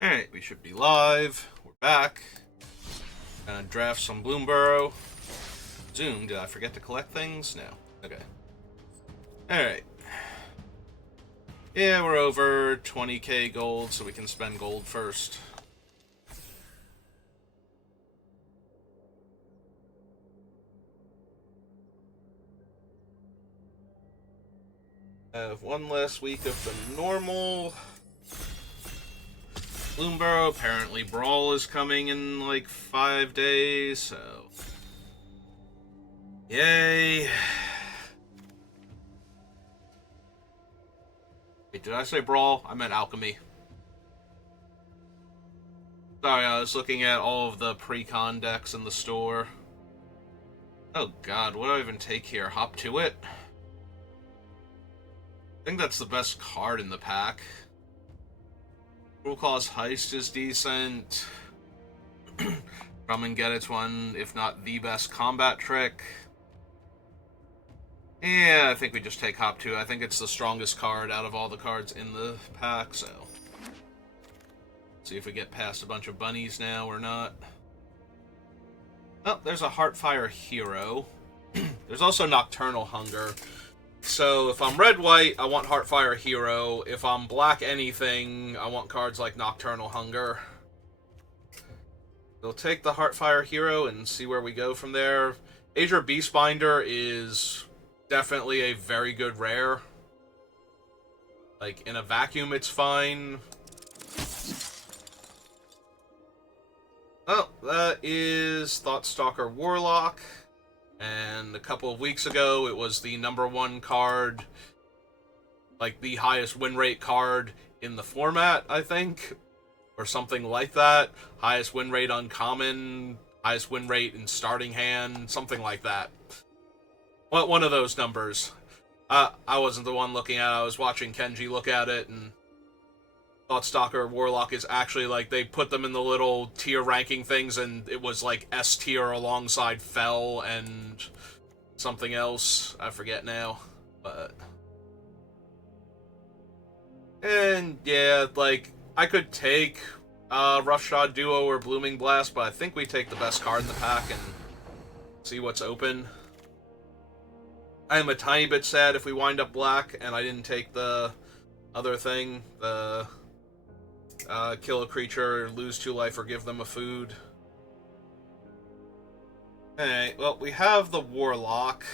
Alright, we should be live. We're back. Gonna draft some Bloomburrow. Zoom, did I forget to collect things? No. Okay. Alright. Yeah, we're over 20k gold, so we can spend gold first. I have one last week of the normal. Bloomburrow, apparently Brawl is coming in like 5 days, so... Yay! Wait, did I say Brawl? I meant Alchemy. Sorry, I was looking at all of the pre-con decks in the store. Oh god, what do I even take here? Hop to it? I think that's the best card in the pack. Cruel Claw's Heist is decent. Come and get it's one, if not the best combat trick. Yeah, I think we just take Hop 2. I think it's the strongest card out of all the cards in the pack, so... See if we get past a bunch of bunnies now or not. Oh, there's a Heartfire Hero. There's also Nocturnal Hunger. So if I'm red-white, I want Heartfire Hero. If I'm black anything, I want cards like Nocturnal Hunger. We'll take the Heartfire Hero and see where we go from there. Azure Beastbinder is definitely a very good rare. Like, in a vacuum, it's fine. Oh, that is Thoughtstalker Warlock. And a couple of weeks ago, it was the #1 card, like the highest win rate card in the format, I think, or something like that. Highest win rate uncommon, highest win rate in starting hand, something like that. One of those numbers. I wasn't the one looking at it, I was watching Kenji look at it, and Thoughtstalker Warlock is actually, like, they put them in the little tier ranking things, and it was, like, S tier alongside Fell and something else. I forget now, but... And, yeah, like, I could take Roughshod Duo or Blooming Blast, but I think we take the best card in the pack and see what's open. I am a tiny bit sad if we wind up black, and I didn't take the other thing, the... kill a creature, lose 2 life, or give them a food. Alright, well, we have the Warlock.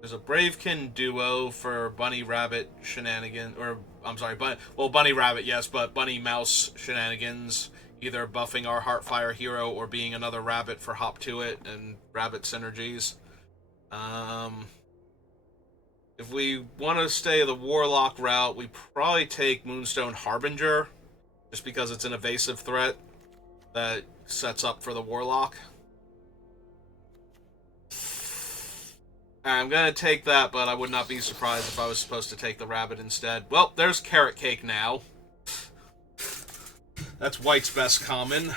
There's a Bravekin Duo for Bunny Rabbit shenanigans, or, I'm sorry, Bunny Rabbit, yes, but Bunny Mouse shenanigans. Either buffing our Heartfire Hero or being another rabbit for Hop to It and rabbit synergies. If we want to stay the Warlock route, we probably take Moonstone Harbinger, just because it's an evasive threat that sets up for the Warlock. I'm going to take that, but I would not be surprised if I was supposed to take the rabbit instead. Well, there's Carrot Cake now. That's White's best common.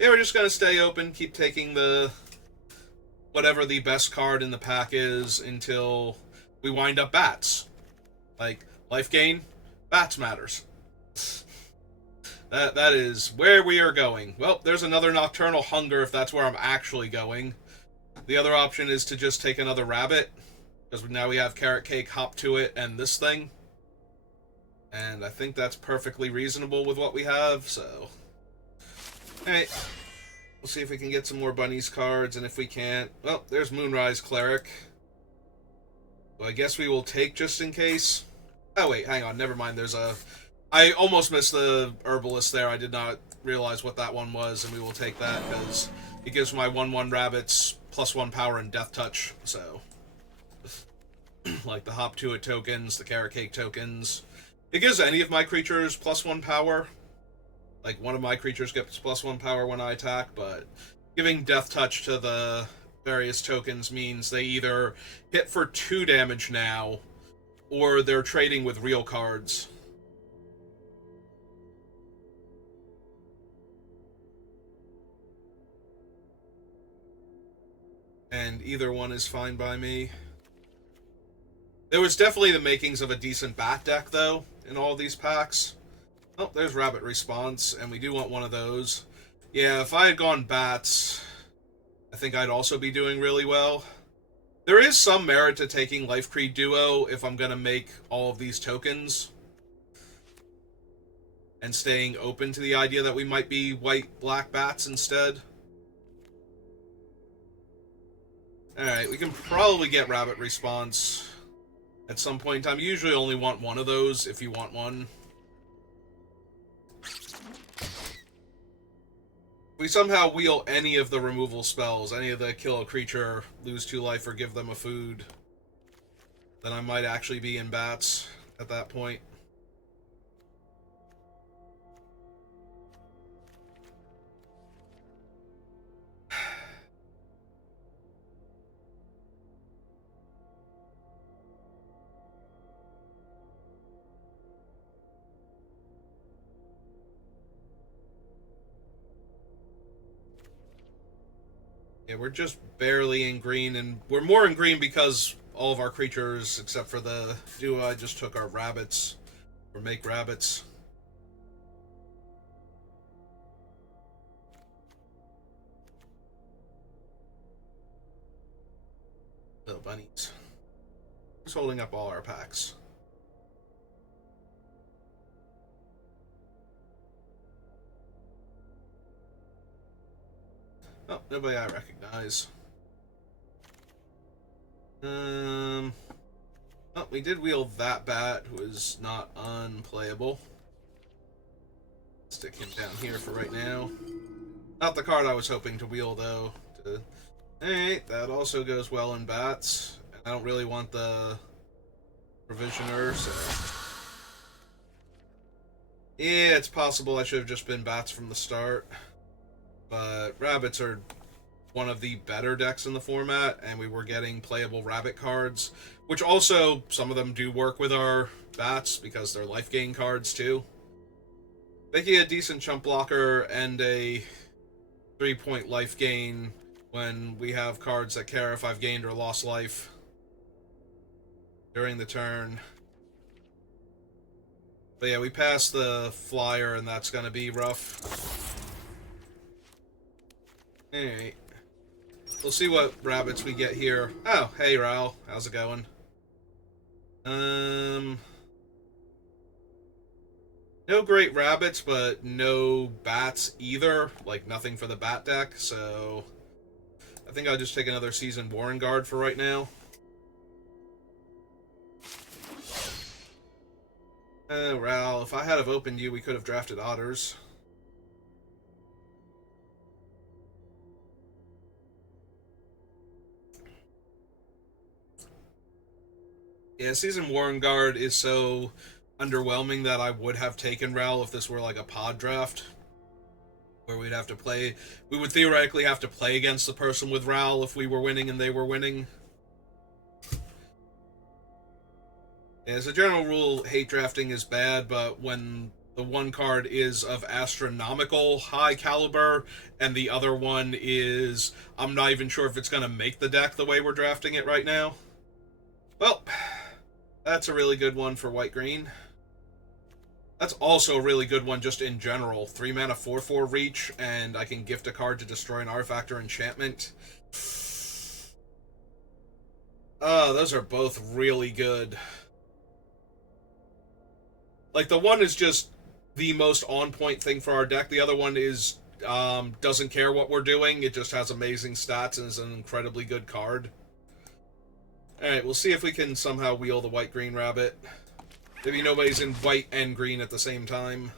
Yeah, we're just going to stay open, keep taking the... whatever the best card in the pack is until we wind up bats. Like, life gain, bats matters. That is where we are going. Well, there's another Nocturnal Hunger if that's where I'm actually going. The other option is to just take another rabbit, because now we have Carrot Cake, Hop to It, and this thing. And I think that's perfectly reasonable with what we have, so... Alright. We'll see if we can get some more bunnies cards, and if we can't... Well, there's Moonrise Cleric. Well, I guess we will take just in case. Oh, wait, hang on, never mind, there's a... I almost missed the Herbalist there, I did not realize what that one was, and we will take that, because it gives my 1/1 rabbits +1 power and Death Touch, so... like the Hop to It tokens, the Carrot Cake tokens. It gives any of my creatures +1 power. Like, one of my creatures gets +1 power when I attack, but giving Death Touch to the various tokens means they either hit for 2 damage now, or they're trading with real cards. And either one is fine by me. There was definitely the makings of a decent bat deck, though. in all these packs. Oh, there's Rabbit Response, and we do want one of those. Yeah, if I had gone Bats, I think I'd also be doing really well. There is some merit to taking Life Creed Duo if I'm going to make all of these tokens, and staying open to the idea that we might be white-black bats instead. Alright, we can probably get Rabbit Response at some point in time. You usually only want one of those if you want one. If we somehow wheel any of the removal spells, any of the kill a creature, lose 2 life, or give them a food, then I might actually be in bats at that point. Yeah, we're just barely in green, and we're more in green because all of our creatures, except for the duo I just took, are rabbits, or make rabbits. Little bunnies. Who's holding up all our packs? Oh, nobody I recognize. Oh, we did wheel that bat, who is not unplayable. Stick him down here for right now. Not the card I was hoping to wheel, though. Alright, that also goes well in bats. I don't really want the Provisioner, so... Yeah, it's possible I should have just been bats from the start. But rabbits are one of the better decks in the format, and we were getting playable rabbit cards, which also, some of them do work with our bats, because they're life gain cards, too. Making a decent chump blocker and a 3-point life gain when we have cards that care if I've gained or lost life during the turn. But yeah, we passed the flyer, and that's gonna be rough. Alright. We'll see what rabbits we get here. Oh, hey, Raul. How's it going? No great rabbits, but no bats either. Like, nothing for the bat deck, so... I think I'll just take another Seasoned Warren Guard for right now. Raul, if I had have opened you, we could have drafted Otters. Yeah, Seasoned Warren Guard is so underwhelming that I would have taken Raul if this were like a pod draft, where we'd have to play... We would theoretically have to play against the person with Raul if we were winning and they were winning. As a general rule, hate drafting is bad, but when the one card is of astronomical high caliber, and the other one is... I'm not even sure if it's going to make the deck the way we're drafting it right now. Well, that's a really good one for white-green. That's also a really good one just in general. 3 mana 4/4 reach, and I can gift a card to destroy an artifact or enchantment. Those are both really good. Like, the one is just the most on-point thing for our deck. The other one is, doesn't care what we're doing. It just has amazing stats and is an incredibly good card. Alright, we'll see if we can somehow wheel the white-green rabbit. Maybe nobody's in white and green at the same time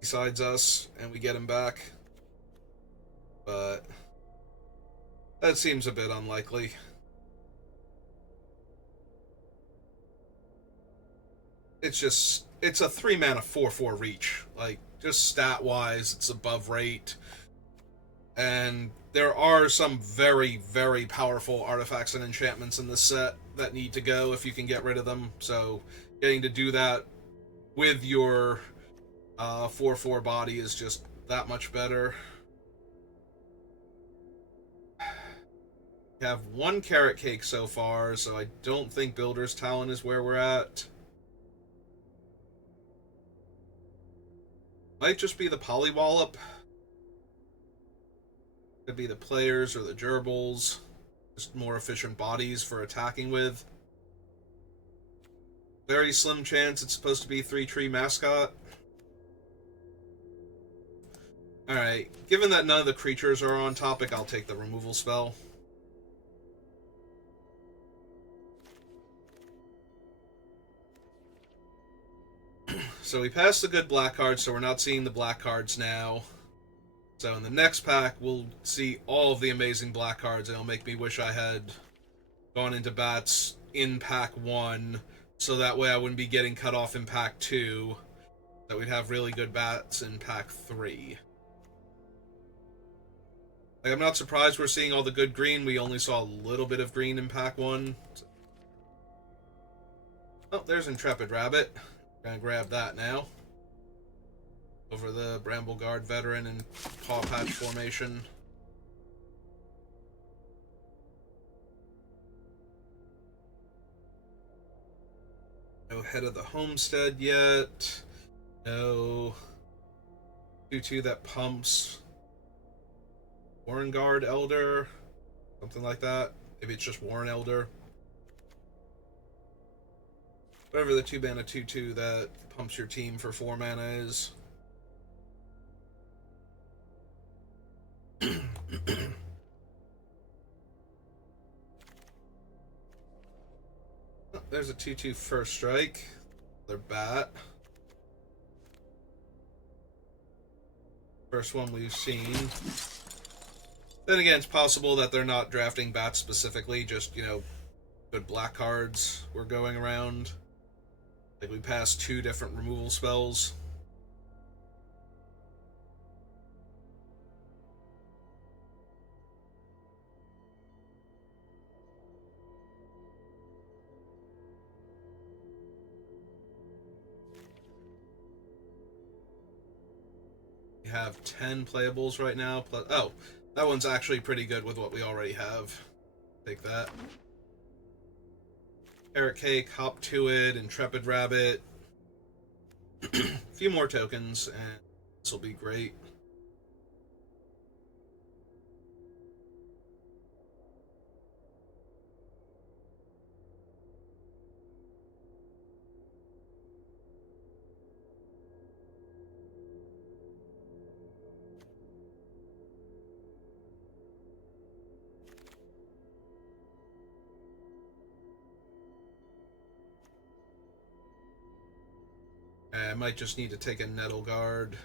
besides us, and we get him back. But that seems a bit unlikely. It's just... It's a 3 mana 4/4 reach. Like, just stat-wise, it's above rate. And there are some very, very powerful artifacts and enchantments in this set that need to go if you can get rid of them. So getting to do that with your 4/4 body is just that much better. We have 1 Carrot Cake so far, so I don't think Builder's Talent is where we're at. Might just be the Polywallop. Could be the players or the gerbils. Just more efficient bodies for attacking with. Very slim chance it's supposed to be 3-tree mascot. Alright, given that none of the creatures are on topic, I'll take the removal spell. So we passed the good black cards, so we're not seeing the black cards now. So in the next pack, we'll see all of the amazing black cards, and it'll make me wish I had gone into bats in pack 1, so that way I wouldn't be getting cut off in pack 2, that we'd have really good bats in pack 3. Like, I'm not surprised we're seeing all the good green. We only saw a little bit of green in pack 1. Oh, there's Intrepid Rabbit. Gonna grab that now. Over the Bramble Guard Veteran and Paw Patch formation. No Head of the Homestead yet. No 2/2 that pumps. Warren Guard Elder. Something like that. Maybe it's just Warren Elder. Whatever the 2-mana 2/2 that pumps your team for 4 mana is. Oh, there's a 2/2 First Strike. Another bat. First one we've seen. Then again, it's possible that they're not drafting bats specifically, just, you know, good black cards were going around. Like, we passed 2 different removal spells. We have 10 playables right now. Plus, oh, that one's actually pretty good with what we already have. Take that. Carrot Cake, Hop to It, Intrepid Rabbit. A few more tokens, and this will be great. I might just need to take a Nettle Guard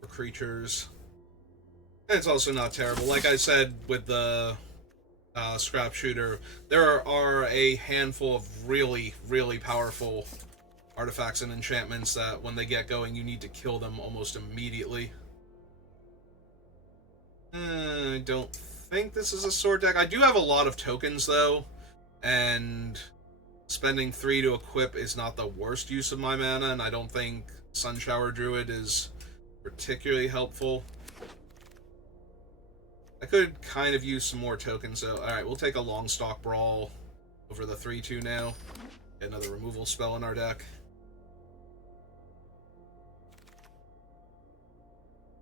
for creatures. And it's also not terrible. Like I said with the Scrap Shooter, there are a handful of really, really powerful artifacts and enchantments that when they get going, you need to kill them almost immediately. I don't think this is a sword deck. I do have a lot of tokens, though, and spending 3 to equip is not the worst use of my mana, and I don't think Sunshower Druid is particularly helpful. I could kind of use some more tokens, though. Alright, we'll take a Longstalk Brawl over the 3/2 now. Get another removal spell in our deck.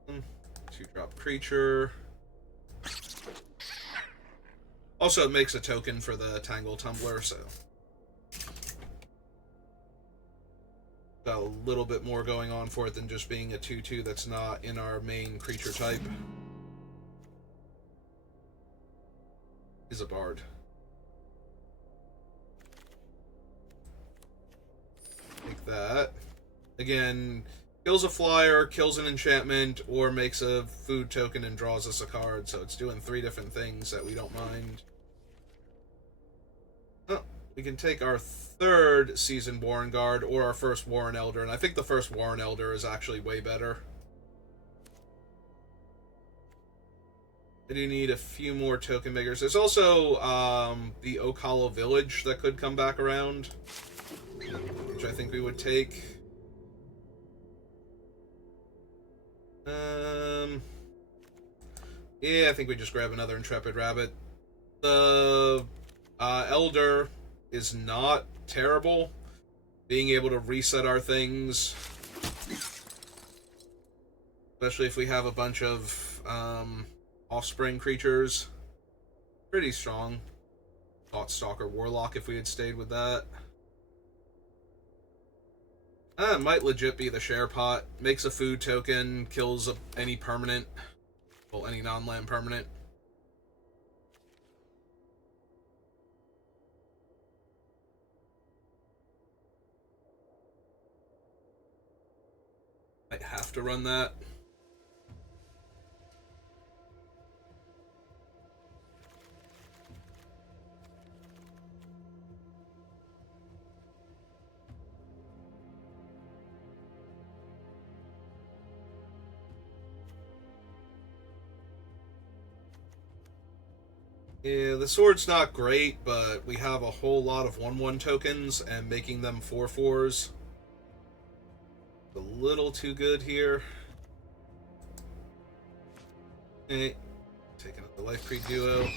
2-drop creature. Also, it makes a token for the Tangle Tumbler, so got a little bit more going on for it than just being a 2/2 that's not in our main creature type. Is a bard. Take that. Again, kills a flyer, kills an enchantment, or makes a food token and draws us a card, so it's doing 3 different things that we don't mind. Oh, we can take our 3rd Seasoned Warren Guard or our first Warren Elder, and I think the first Warren Elder is actually way better. I do need a few more token makers. There's also the Oak Hollow Village that could come back around, which I think we would take. Yeah, I think we just grab another Intrepid Rabbit. The Elder is not terrible. Being able to reset our things Especially if we have a bunch of offspring creatures. Pretty strong. Thought Stalker Warlock if we had stayed with that. It might legit be the share pot. Makes a food token, kills any permanent. Well, any non-land permanent. Might have to run that. Yeah, the sword's not great, but we have a whole lot of 1/1 tokens, and making them 4/4s a little too good here. Okay, taking up the Life Creed duo.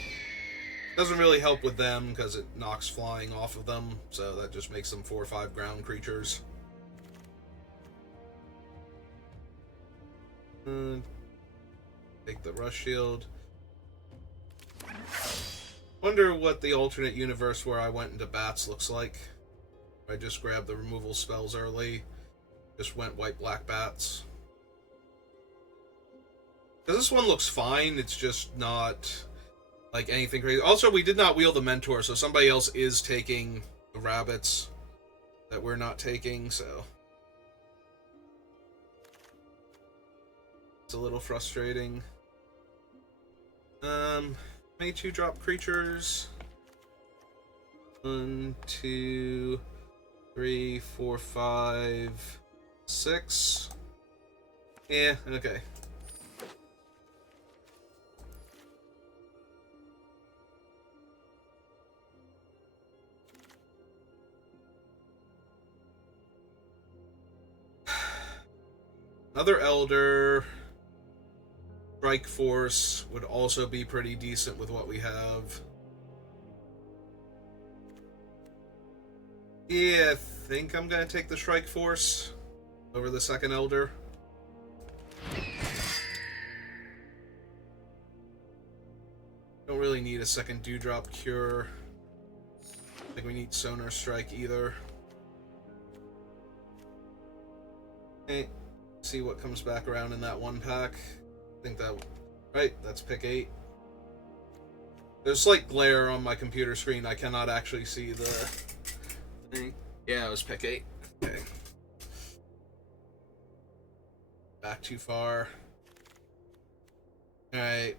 Doesn't really help with them because it knocks flying off of them, so that just makes them 4 or 5 ground creatures. Take the Rush Shield. Wonder what the alternate universe where I went into bats looks like. I just grabbed the removal spells early. Just went white black bats. Because this one looks fine, it's just not like anything crazy. Also, we did not wheel the Mentor, so somebody else is taking the rabbits that we're not taking, so it's a little frustrating. May 2-drop creatures. 1, 2, 3, 4, 5, 6. Yeah, okay. Another Elder. Strike Force would also be pretty decent with what we have. Yeah, I think I'm going to take the Strike Force over the second Elder. Don't really need a second Dewdrop Cure. I don't think we need Sonar Strike either. Okay, see what comes back around in that one pack. I think that... Right, that's pick 8. There's slight glare on my computer screen. I cannot actually see the thing. Yeah, it was pick 8. Okay. Back too far. Alright.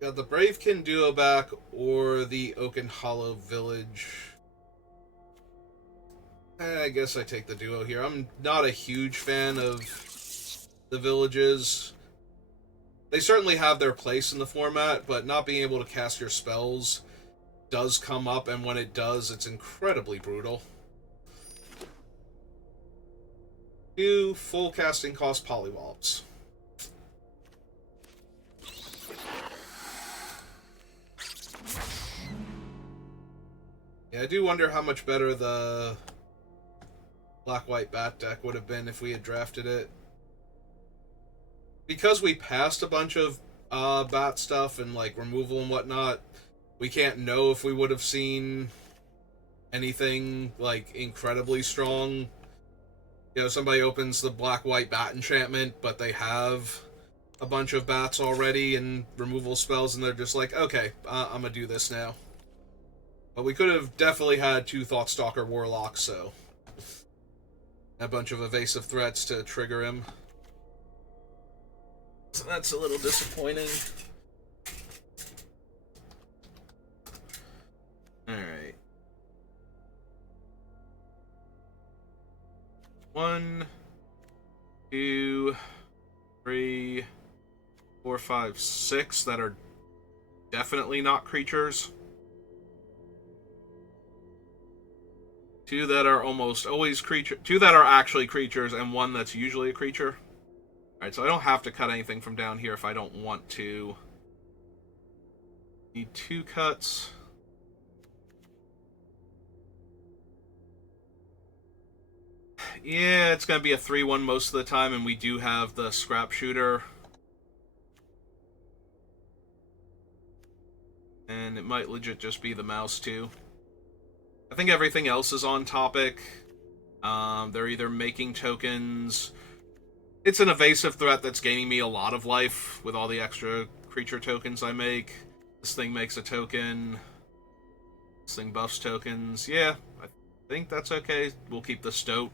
Got the Bravekin Duo back or the Oaken Hollow Village. I guess I take the Duo here. I'm not a huge fan of the villages. They certainly have their place in the format, but not being able to cast your spells does come up, and when it does, it's incredibly brutal. 2 full casting cost Polywalps. Yeah, I do wonder how much better the Black-White Bat deck would have been if we had drafted it. Because we passed a bunch of bat stuff and like removal and whatnot, we can't know if we would have seen anything like incredibly strong. You know, somebody opens the Black-White Bat enchantment, but they have a bunch of bats already and removal spells, and they're just like, okay, I'm gonna do this now. But we could have definitely had 2 Thoughtstalker Warlocks, so a bunch of evasive threats to trigger him. So that's a little disappointing. Alright. 1, 2, 3, 4, 5, 6 that are definitely not creatures. 2 that are almost always creature. 2 that are actually creatures, and 1 that's usually a creature. Alright, so I don't have to cut anything from down here if I don't want to. Need 2 cuts. Yeah, it's going to be a 3-1 most of the time, and we do have the scrap shooter. And it might legit just be the mouse, too. I think everything else is on topic. They're either making tokens. It's an evasive threat that's gaining me a lot of life with all the extra creature tokens I make. This thing makes a token. This thing buffs tokens. Yeah, I think that's okay. We'll keep the Stoat.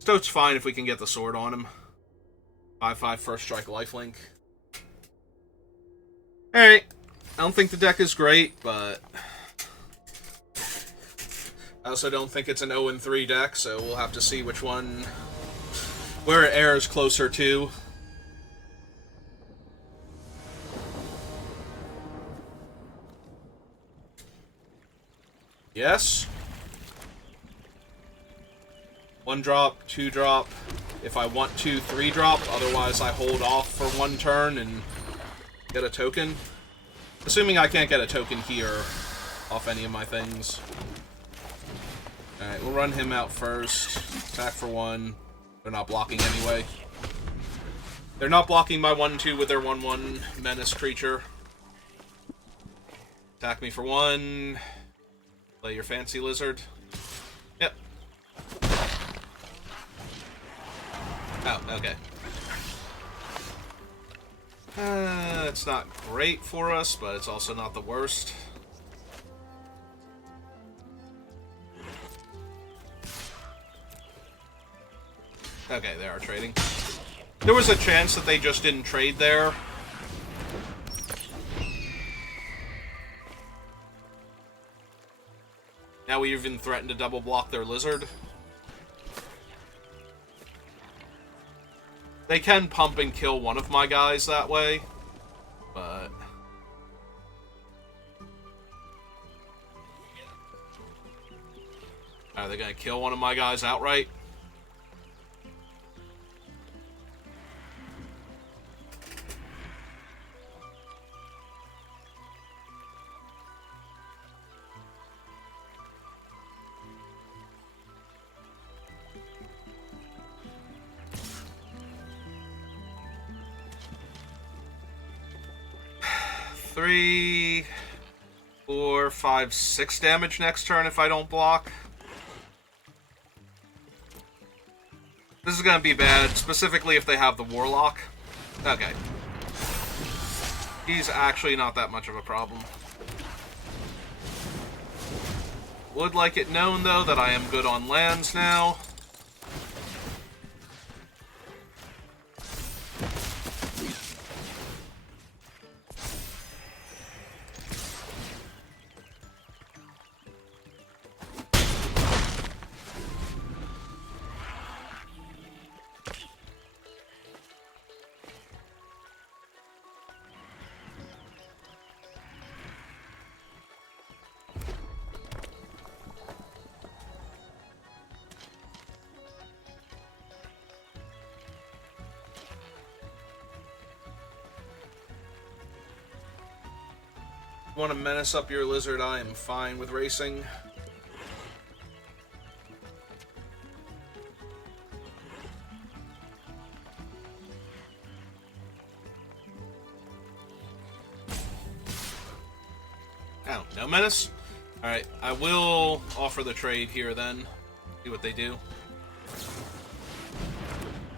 Stoat's fine if we can get the sword on him. 5/5 first strike lifelink. Alright. I don't think the deck is great, but I also don't think it's an 0-3 deck, so we'll have to see which one, where it errs closer to. Yes. 1 drop, 2 drop. If I want to, 3 drop. Otherwise, I hold off for 1 turn and get a token. Assuming I can't get a token here off any of my things. Alright, we'll run him out first. Attack for 1. They're not blocking anyway. They're not blocking my 1/2 with their 1/1 menace creature. Attack me for 1. Play your fancy lizard. Yep. Oh, okay. It's not great for us, but it's also not the worst. Okay, they are trading. There was a chance that they just didn't trade there. Now we even threatened to double block their lizard. They can pump and kill one of my guys that way, but are they gonna kill one of my guys outright? Three, 4, 5, 6 damage next turn if I don't block. This is gonna be bad, specifically if they have the Warlock. Okay. He's actually not that much of a problem. Would like it known, though, that I am good on lands now. Want to menace up your lizard, I am fine with racing. Oh, no menace? Alright, I will offer the trade here then. See what they do.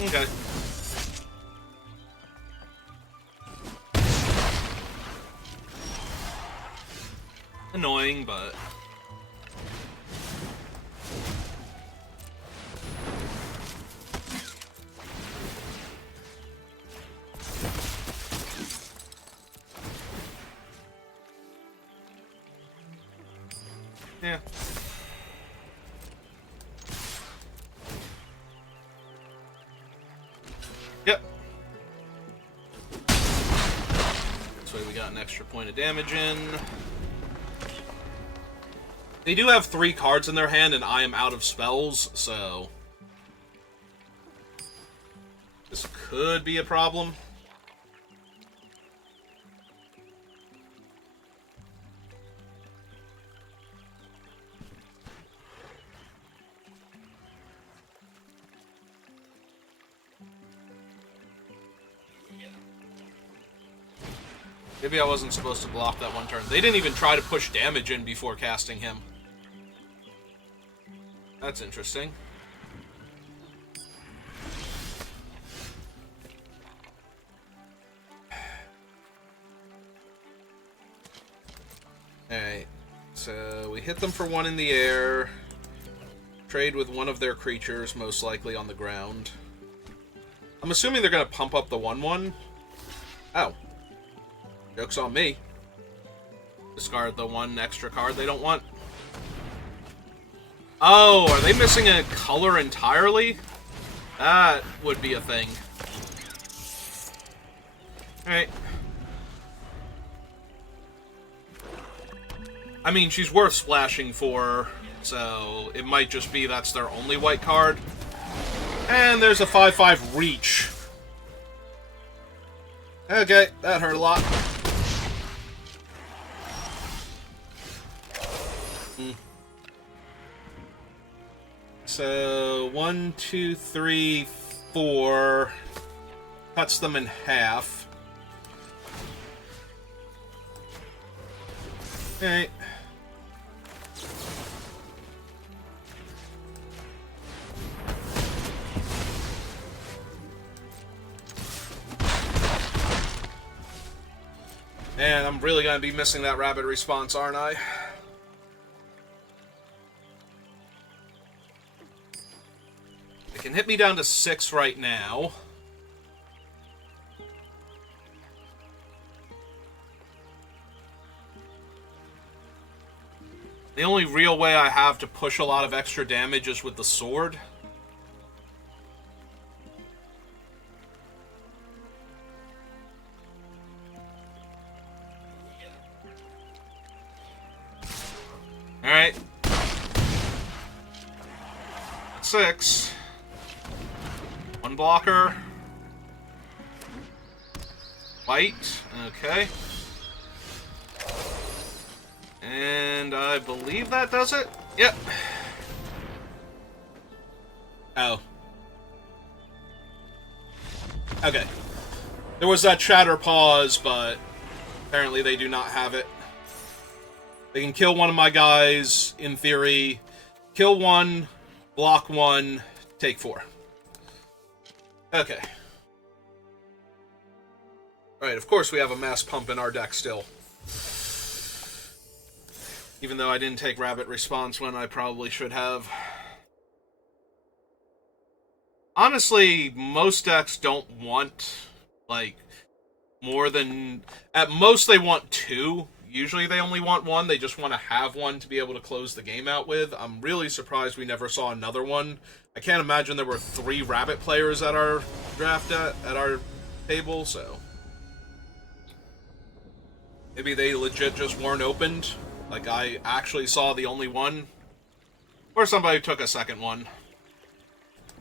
Okay. Annoying, but yeah. Yep. This way we got an extra point of damage in. They do have 3 cards in their hand, and I am out of spells, so this could be a problem. Maybe I wasn't supposed to block that one turn. They didn't even try to push damage in before casting him. That's interesting. Alright. So, we hit them for 1 in the air. Trade with one of their creatures, most likely on the ground. I'm assuming they're going to pump up the 1/1. Oh. Joke's on me. Discard the 1 extra card they don't want. Oh, are they missing a color entirely? That would be a thing. Alright. I mean, she's worth splashing for, so it might just be that's their only white card. And there's a 5/5 reach. Okay, that hurt a lot. So, 1, 2, 3, 4. Cuts them in half. Alright. And I'm really going to be missing that rapid response, aren't I? It can hit me down to 6 right now. The only real way I have to push a lot of extra damage is with the sword. Alright. 6. 1 blocker. White. Okay. And I believe that does it. Yep. Oh. Okay. There was that chatter pause, but apparently they do not have it. They can kill one of my guys, in theory. Kill 1, block 1, take 4. Okay. Alright, of course we have a mass pump in our deck still. Even though I didn't take Rabbit Response when I probably should have. Honestly, most decks don't want, like, more than... At most, they want 2. Usually they only want 1. They just want to have 1 to be able to close the game out with. I'm really surprised we never saw another one. I can't imagine there were 3 Rabbit players at our draft at our table, so... Maybe they legit just weren't opened. Like, I actually saw the only one. Or somebody took a second one.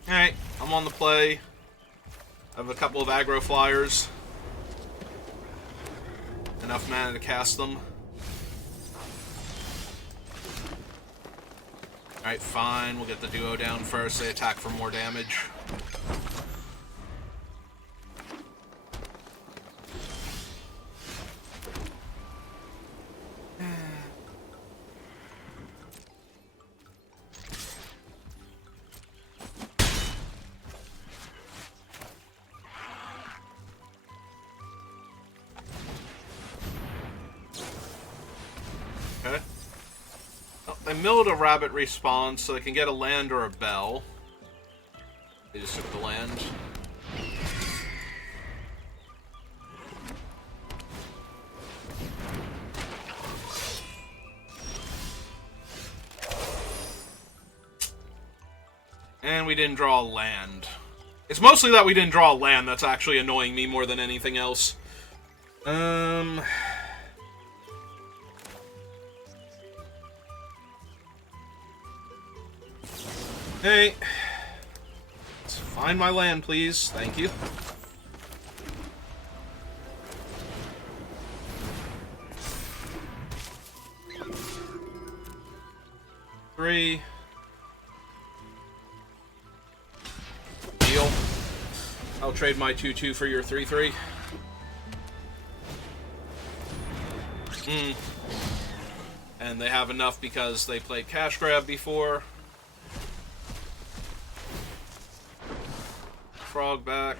Alright, I'm on the play. I have a couple of aggro flyers. Enough mana to cast them. Alright, fine. We'll get the duo down first. They attack for more damage. Okay. Oh, they milled a Rabbit Response so they can get a land or a bell. They just took the land. And we didn't draw a land. It's mostly that we didn't draw a land that's actually annoying me more than anything else. Hey. Let's find my land, please. Thank you. Three. Deal. I'll trade my 2/2 for your 3/3. Mm. And they have enough because they played Cash Grab before. Frog back.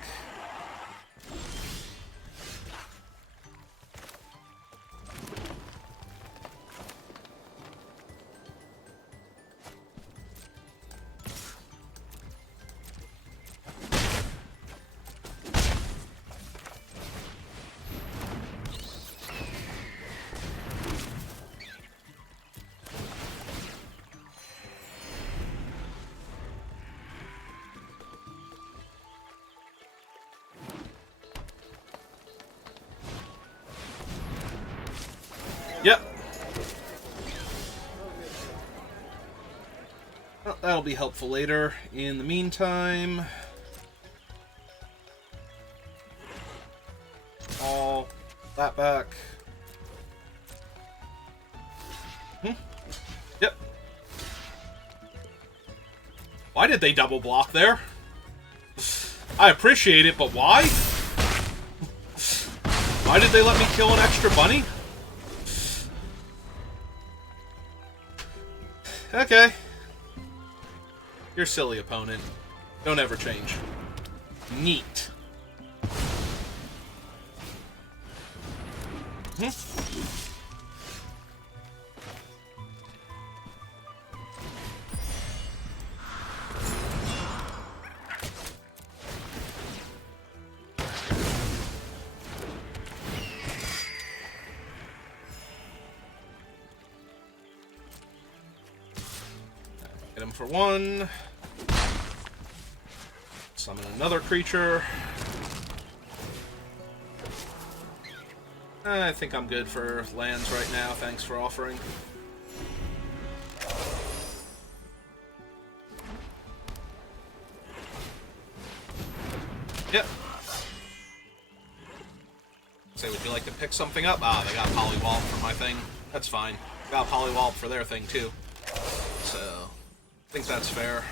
Yep. Well, that'll be helpful later. In the meantime, all that back. Yep. Why did they double block there? I appreciate it, but why? Why did they let me kill an extra bunny? Okay. You're silly, opponent. Don't ever change. Neat. Hit him for one. Summon another creature. I think I'm good for lands right now. Thanks for offering. Yep. Say, would you like to pick something up? Ah, they got Polywallop for my thing. That's fine. Got Polywallop for their thing, too. So, I think that's fair.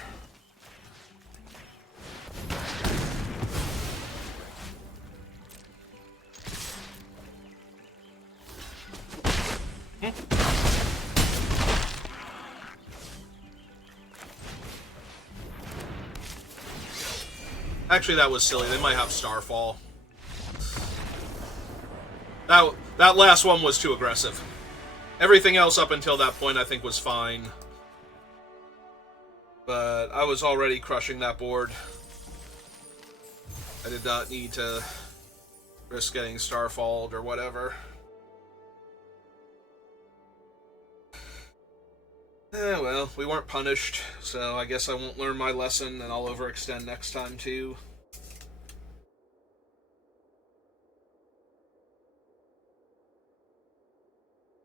Actually, that was silly. They might have Starfall. That last one was too aggressive. Everything else up until that point I think was fine. But I was already crushing that board. I did not need to risk getting Starfalled or whatever. Well, we weren't punished, so I guess I won't learn my lesson, and I'll overextend next time, too.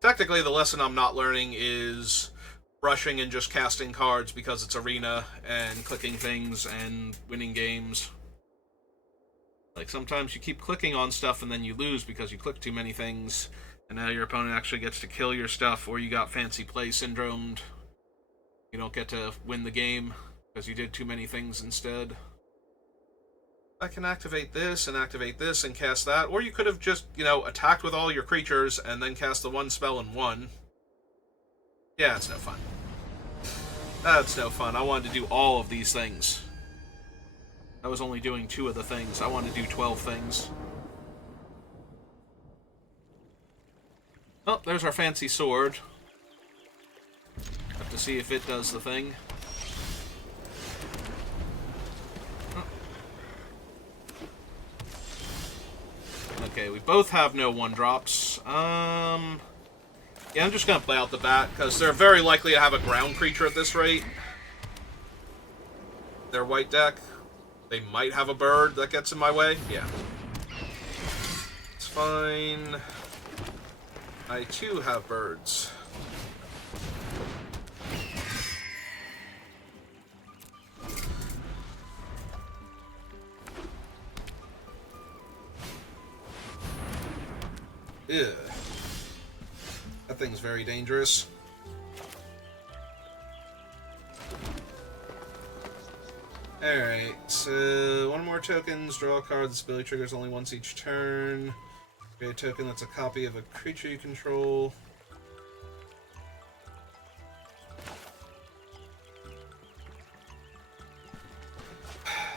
Technically, the lesson I'm not learning is rushing and just casting cards because it's arena, and clicking things and winning games. Like, sometimes you keep clicking on stuff and then you lose because you click too many things, and now your opponent actually gets to kill your stuff, or you got fancy play syndromed. You don't get to win the game because you did too many things instead. I can activate this and cast that, or you could have just, attacked with all your creatures and then cast the one spell and won. Yeah, it's no fun. That's no fun. I wanted to do all of these things. I was only doing 2 of the things. I wanted to do 12 things. Oh, there's our fancy sword. Have to see if it does the thing. Okay, we both have no 1-drops. Yeah, I'm just gonna play out the bat, because they're very likely to have a ground creature at this rate. Their white deck. They might have a bird that gets in my way. Yeah. It's fine. I, too, have birds. Ew. That thing's very dangerous. Alright, so 1 or more tokens, draw a card. This ability triggers only once each turn. Create a token that's a copy of a creature you control.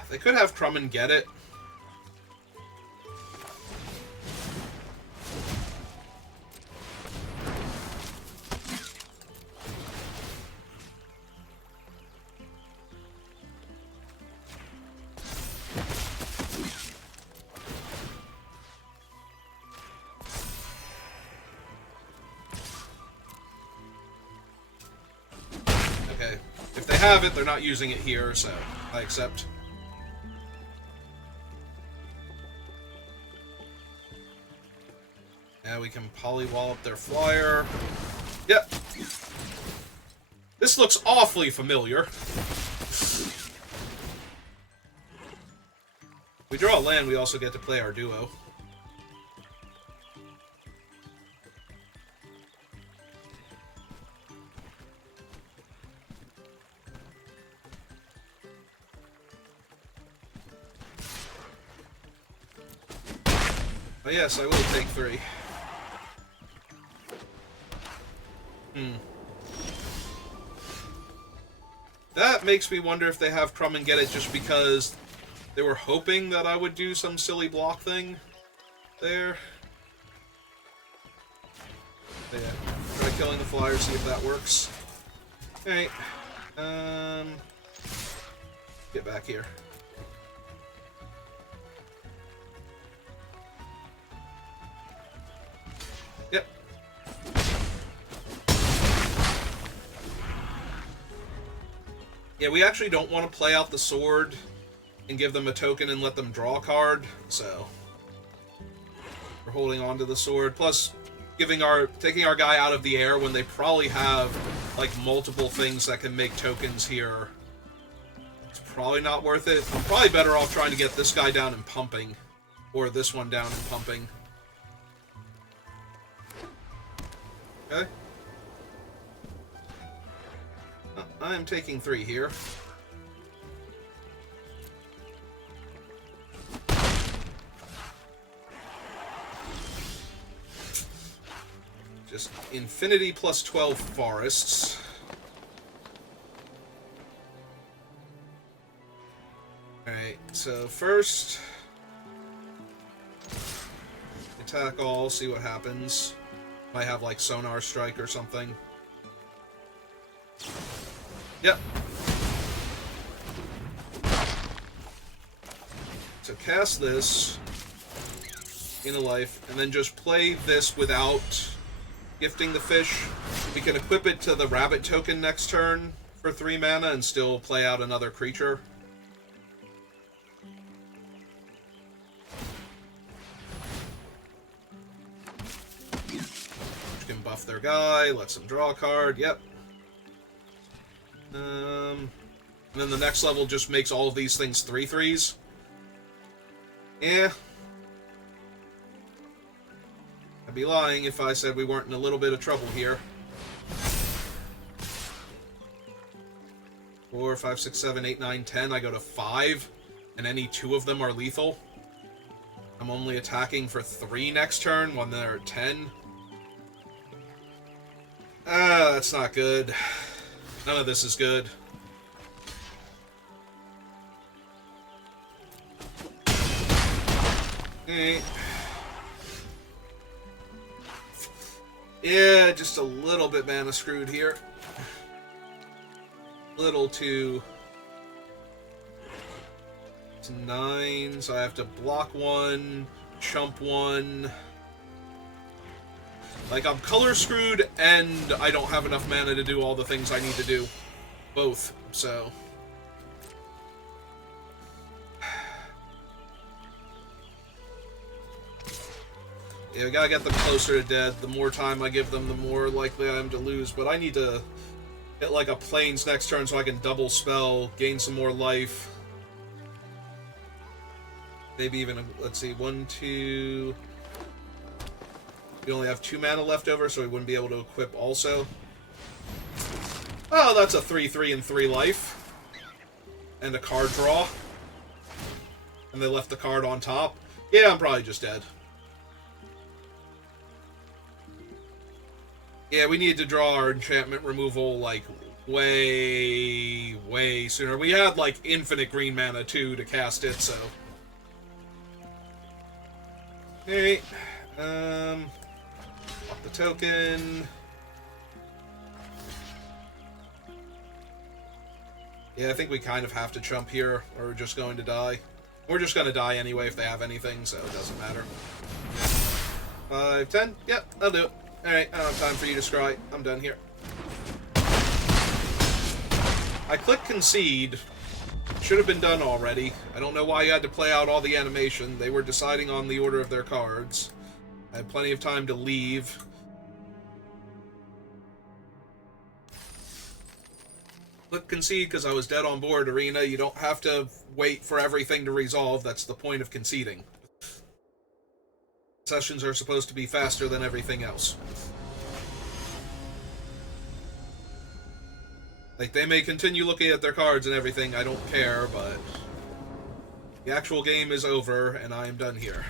They could have Crumb and get it. Okay. If they have it, they're not using it here, so I accept. Now we can polywallop their flyer. Yep. This looks awfully familiar. If we draw a land, we also get to play our duo. Oh yes, I will take 3. That makes me wonder if they have Crumb and get it just because they were hoping that I would do some silly block thing there. But yeah, try killing the flyer, see if that works. Alright. Get back here. Yep. Yeah, we actually don't want to play out the sword and give them a token and let them draw a card, so we're holding on to the sword. Plus, taking our guy out of the air when they probably have like multiple things that can make tokens here. It's probably not worth it. I'm probably better off trying to get this guy down and pumping, or this one down and pumping. Okay. I'm taking 3 here. Just infinity plus 12 forests. Alright, so first attack all, see what happens. Might have like Sonar Strike or something. Yep. So cast this in a life, and then just play this without gifting the fish. We can equip it to the rabbit token next turn for 3 mana and still play out another creature. You can buff their guy, lets them draw a card, yep. And then the next level just makes all of these things 3/3s. Yeah. I'd be lying if I said we weren't in a little bit of trouble here. 4, 5, 6, 7, 8, 9, 10. I go to 5, and any 2 of them are lethal. I'm only attacking for 3 next turn when they're at 10. That's not good. None of this is good. Okay. Yeah, just a little bit mana screwed here. Little too... It's 9, so I have to block 1, chump 1... Like, I'm color screwed, and I don't have enough mana to do all the things I need to do. Both, so... Yeah, we gotta get them closer to dead. The more time I give them, the more likely I am to lose. But I need to get, like, a plains next turn so I can double spell, gain some more life. Maybe even, let's see, 1, 2... We only have 2 mana left over, so we wouldn't be able to equip also. Oh, that's a 3/3 and 3 life. And a card draw. And they left the card on top. Yeah, I'm probably just dead. Yeah, we need to draw our enchantment removal, like, way, way sooner. We had, like, infinite green mana, too, to cast it, so... Alright. Pop the token. Yeah, I think we kind of have to chump here, or we're just going to die. We're just going to die anyway if they have anything, so it doesn't matter. 5, 10? Yep, I'll do it. Alright, I don't have time for you to scry. I'm done here. I clicked concede. Should have been done already. I don't know why you had to play out all the animation. They were deciding on the order of their cards. I had plenty of time to leave. Click concede because I was dead on board, Arena. You don't have to wait for everything to resolve. That's the point of conceding. Sessions are supposed to be faster than everything else. Like, they may continue looking at their cards and everything, I don't care, but... the actual game is over, and I am done here.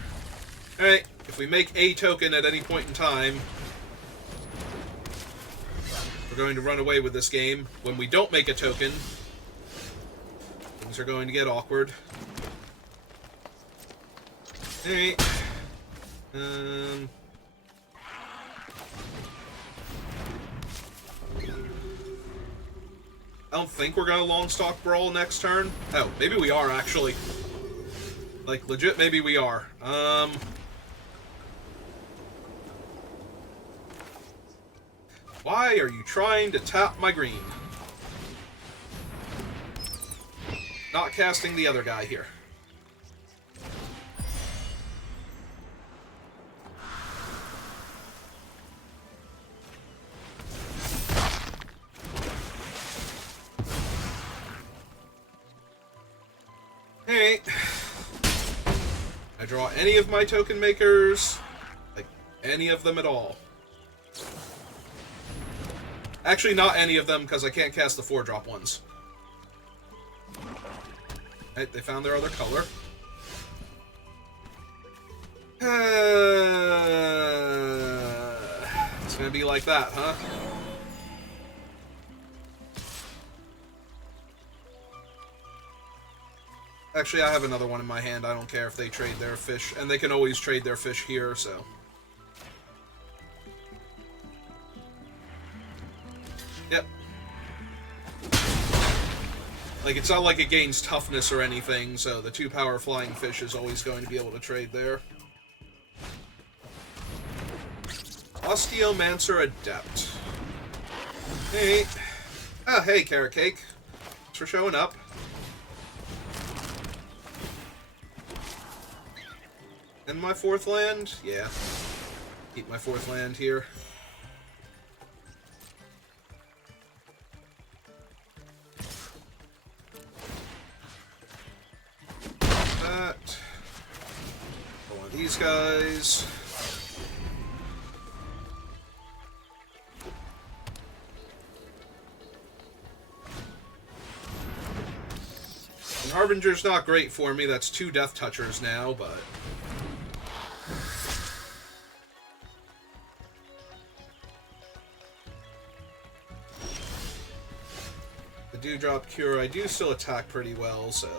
Alright, if we make a token at any point in time, we're going to run away with this game. When we don't make a token, things are going to get awkward. Alright. I don't think we're going to Longstalk Brawl next turn. Oh, maybe we are, actually. Like, legit, maybe we are. Why are you trying to tap my green? Not casting the other guy here. Alright. I draw any of my token makers. Like, any of them at all. Actually, not any of them, because I can't cast the 4-drop ones. Right, they found their other color. It's gonna be like that, huh? Actually, I have another one in my hand. I don't care if they trade their fish. And they can always trade their fish here, so... Yep. Like, it's not like it gains toughness or anything, so the 2-power flying fish is always going to be able to trade there. Osteomancer Adept. Hey. Ah, hey, Carrot Cake. Thanks for showing up. And my 4th land? Yeah. Keep my 4th land here. That. One of these guys. And Harbinger's not great for me. That's 2 Death Touchers now, but... the Dewdrop Cure, I do still attack pretty well, so...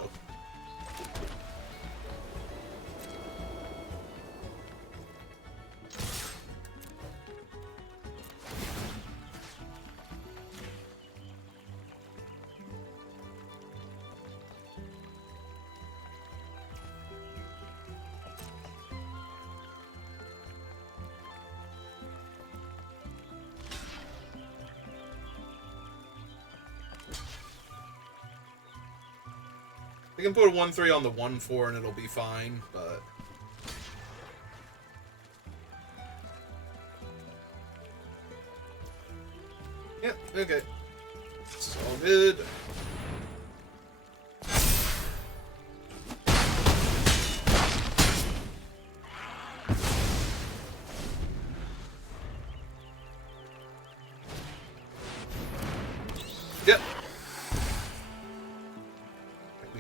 I can put a 1-3 on the 1-4 and it'll be fine, but... yeah, okay. It's all good. Yep.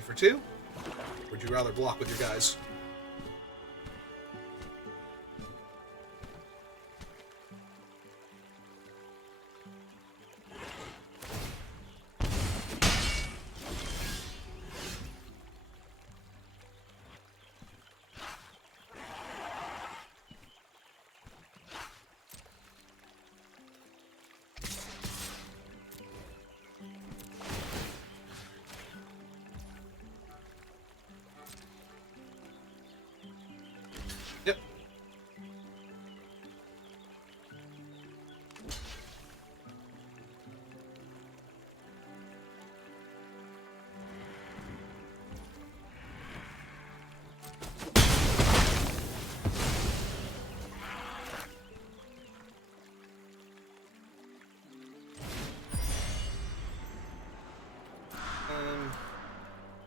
For 2? Or would you rather block with your guys?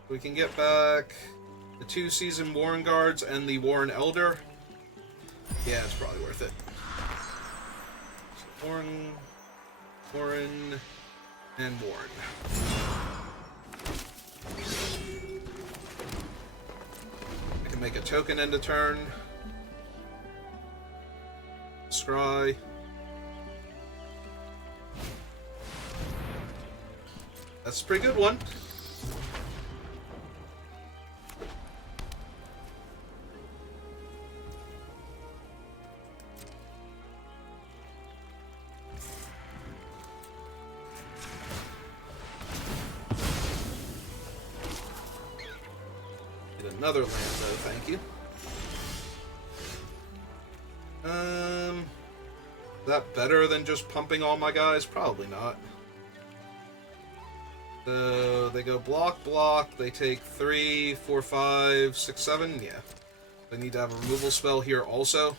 We can get back the 2 Seasoned Warren Guards and the Warren Elder. Yeah, it's probably worth it. So Warren, and Warren. I can make a token end of turn. Scry. That's a pretty good one. Get another land though, thank you. Is that better than just pumping all my guys? Probably not. So they go block, block. They take 3, 4, 5, 6, 7. Yeah. They need to have a removal spell here also.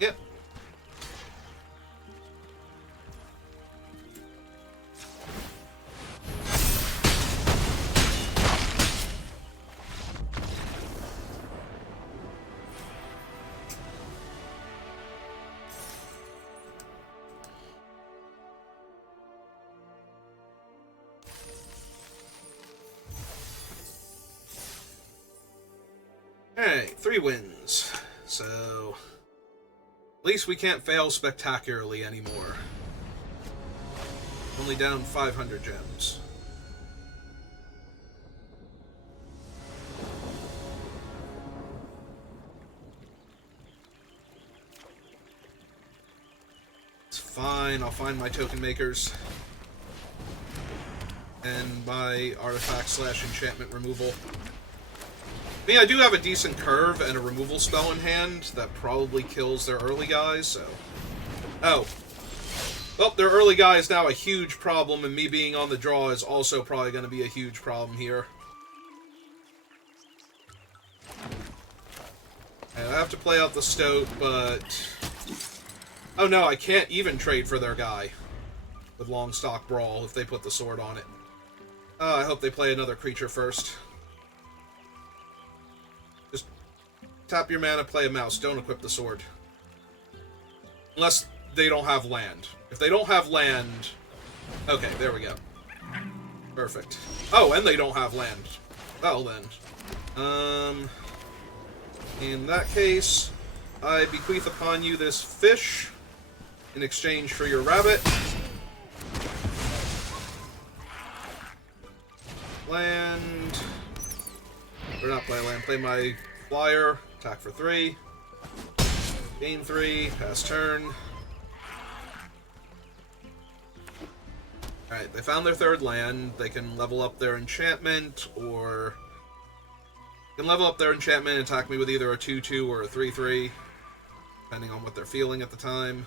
Yep. Alright, 3 wins. So, at least we can't fail spectacularly anymore. Only down 500 gems. It's fine, I'll find my token makers. And my artifact / enchantment removal. I mean, I do have a decent curve and a removal spell in hand that probably kills their early guys, so... Oh. Well, their early guy is now a huge problem, and me being on the draw is also probably going to be a huge problem here. And I have to play out the Stoat, but... Oh no, I can't even trade for their guy with Longstock Brawl if they put the sword on it. I hope they play another creature first. Tap your mana, play a mouse. Don't equip the sword. Unless they don't have land. If they don't have land... Okay, there we go. Perfect. Oh, and they don't have land. Well, then. In that case, I bequeath upon you this fish in exchange for your rabbit. Land... Or not play land, play my flyer. Attack for 3. Gain 3. Pass turn. Alright, they found their 3rd land. They can level up their enchantment, or... They can level up their enchantment and attack me with either a 2-2 or a 3-3, depending on what they're feeling at the time.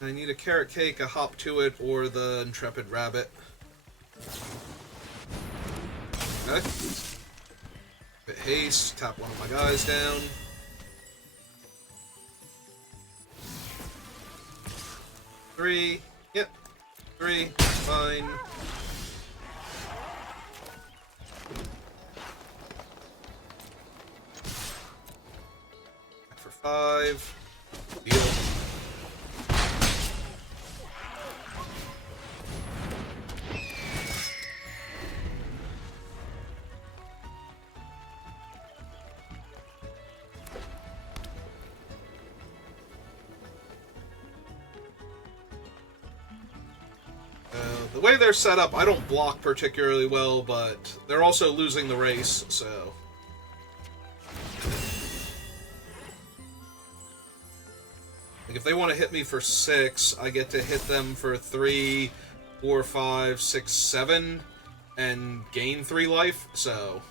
I need a carrot cake, a hop to it, or the intrepid rabbit. Okay. Bit haste, tap one of my guys down. Three. Yep. 3. Fine. Back for 5. Deal. The way they're set up, I don't block particularly well, but they're also losing the race, so... Like, if they want to hit me for 6, I get to hit them for 3, 4, 5, 6, 7, and gain 3 life, so...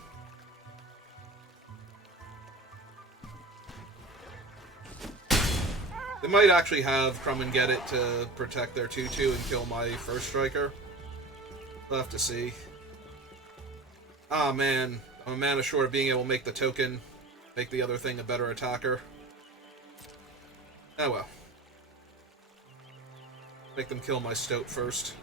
They might actually have Crumb and Get It to protect their 2-2 and kill my first striker. We'll have to see. Ah, man. I'm a mana short of being able to make the token, make the other thing a better attacker. Oh well. Make them kill my Stoat first.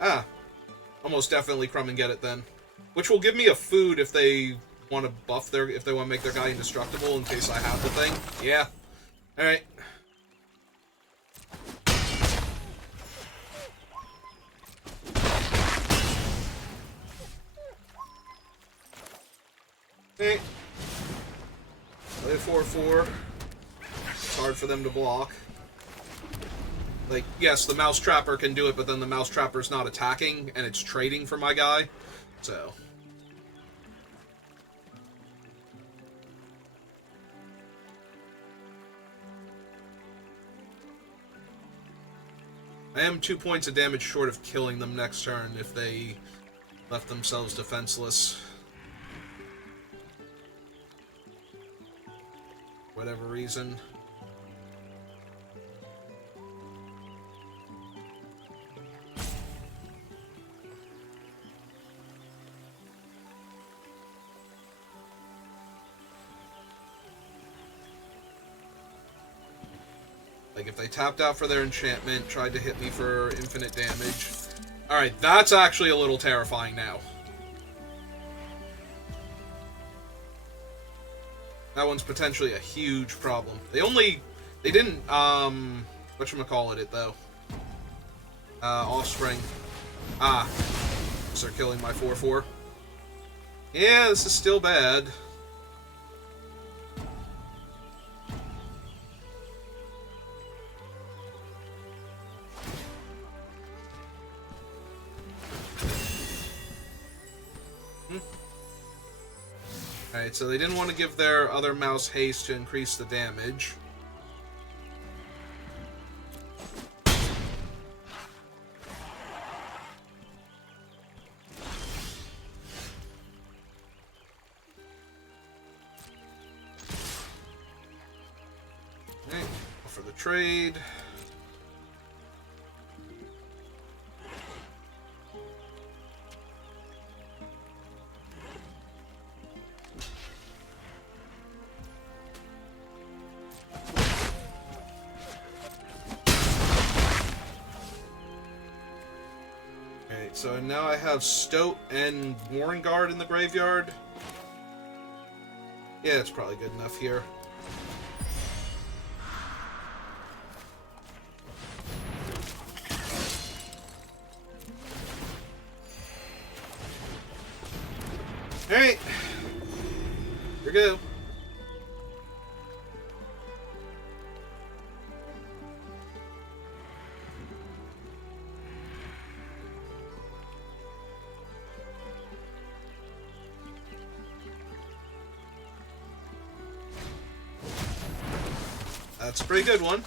Ah. Almost definitely Crumb and Get It then. Which will give me a food if they want to buff their... if they want to make their guy indestructible in case I have the thing. Yeah. Alright. Hey. Play 4-4. It's hard for them to block. Like, yes, the Mouse Trapper can do it, but then the Mouse Trapper's not attacking, and it's trading for my guy. So... I am 2 points of damage short of killing them next turn if they left themselves defenseless. For whatever reason. Like, if they tapped out for their enchantment, tried to hit me for infinite damage. Alright, that's actually a little terrifying now. That one's potentially a huge problem. They didn't, whatchamacallit though. Offspring. Ah. So they're killing my 4-4. Yeah, this is still bad. Alright, so they didn't want to give their other mouse haste to increase the damage. Okay, for the trade. So now I have Stoat and Warren Guard in the graveyard. Yeah, it's probably good enough here. Alright. Here we go. That's a pretty good one.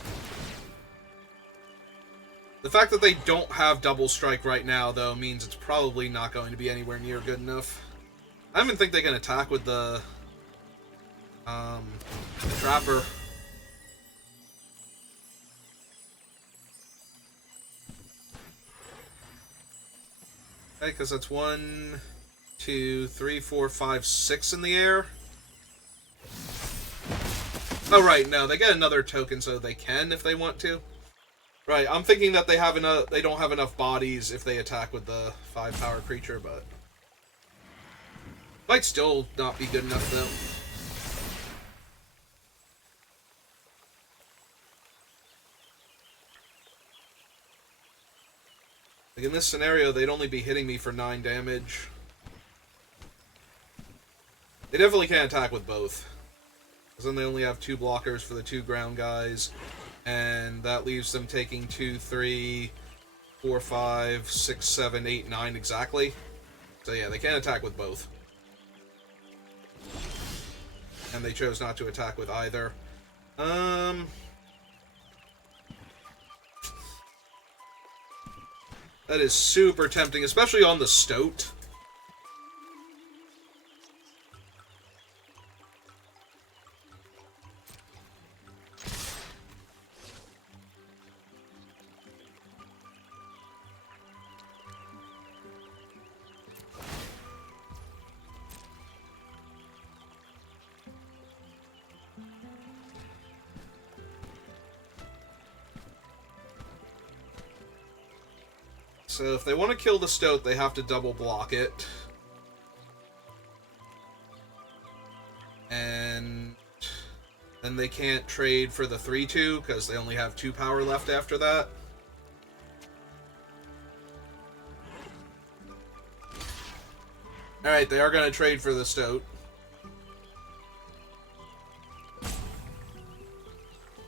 The fact that they don't have double strike right now, though, means it's probably not going to be anywhere near good enough. I don't even think they can attack with the Trapper. Okay, because that's 1, 2, 3, 4, 5, 6 in the air. Oh, right, no, they get another token, so they can if they want to. Right, I'm thinking that they don't have enough bodies if they attack with the 5-power creature, but... Might still not be good enough, though. Like, in this scenario, they'd only be hitting me for 9 damage. They definitely can't attack with both. Because then they only have 2 blockers for the 2 ground guys. And that leaves them taking 2, 3, 4, 5, 6, 7, 8, 9 exactly. So yeah, they can't attack with both. And they chose not to attack with either. That is super tempting, especially on the Stoat. So if they want to kill the Stoat, they have to double block it. And then they can't trade for the 3-2 because they only have 2 power left after that. Alright, they are going to trade for the Stoat.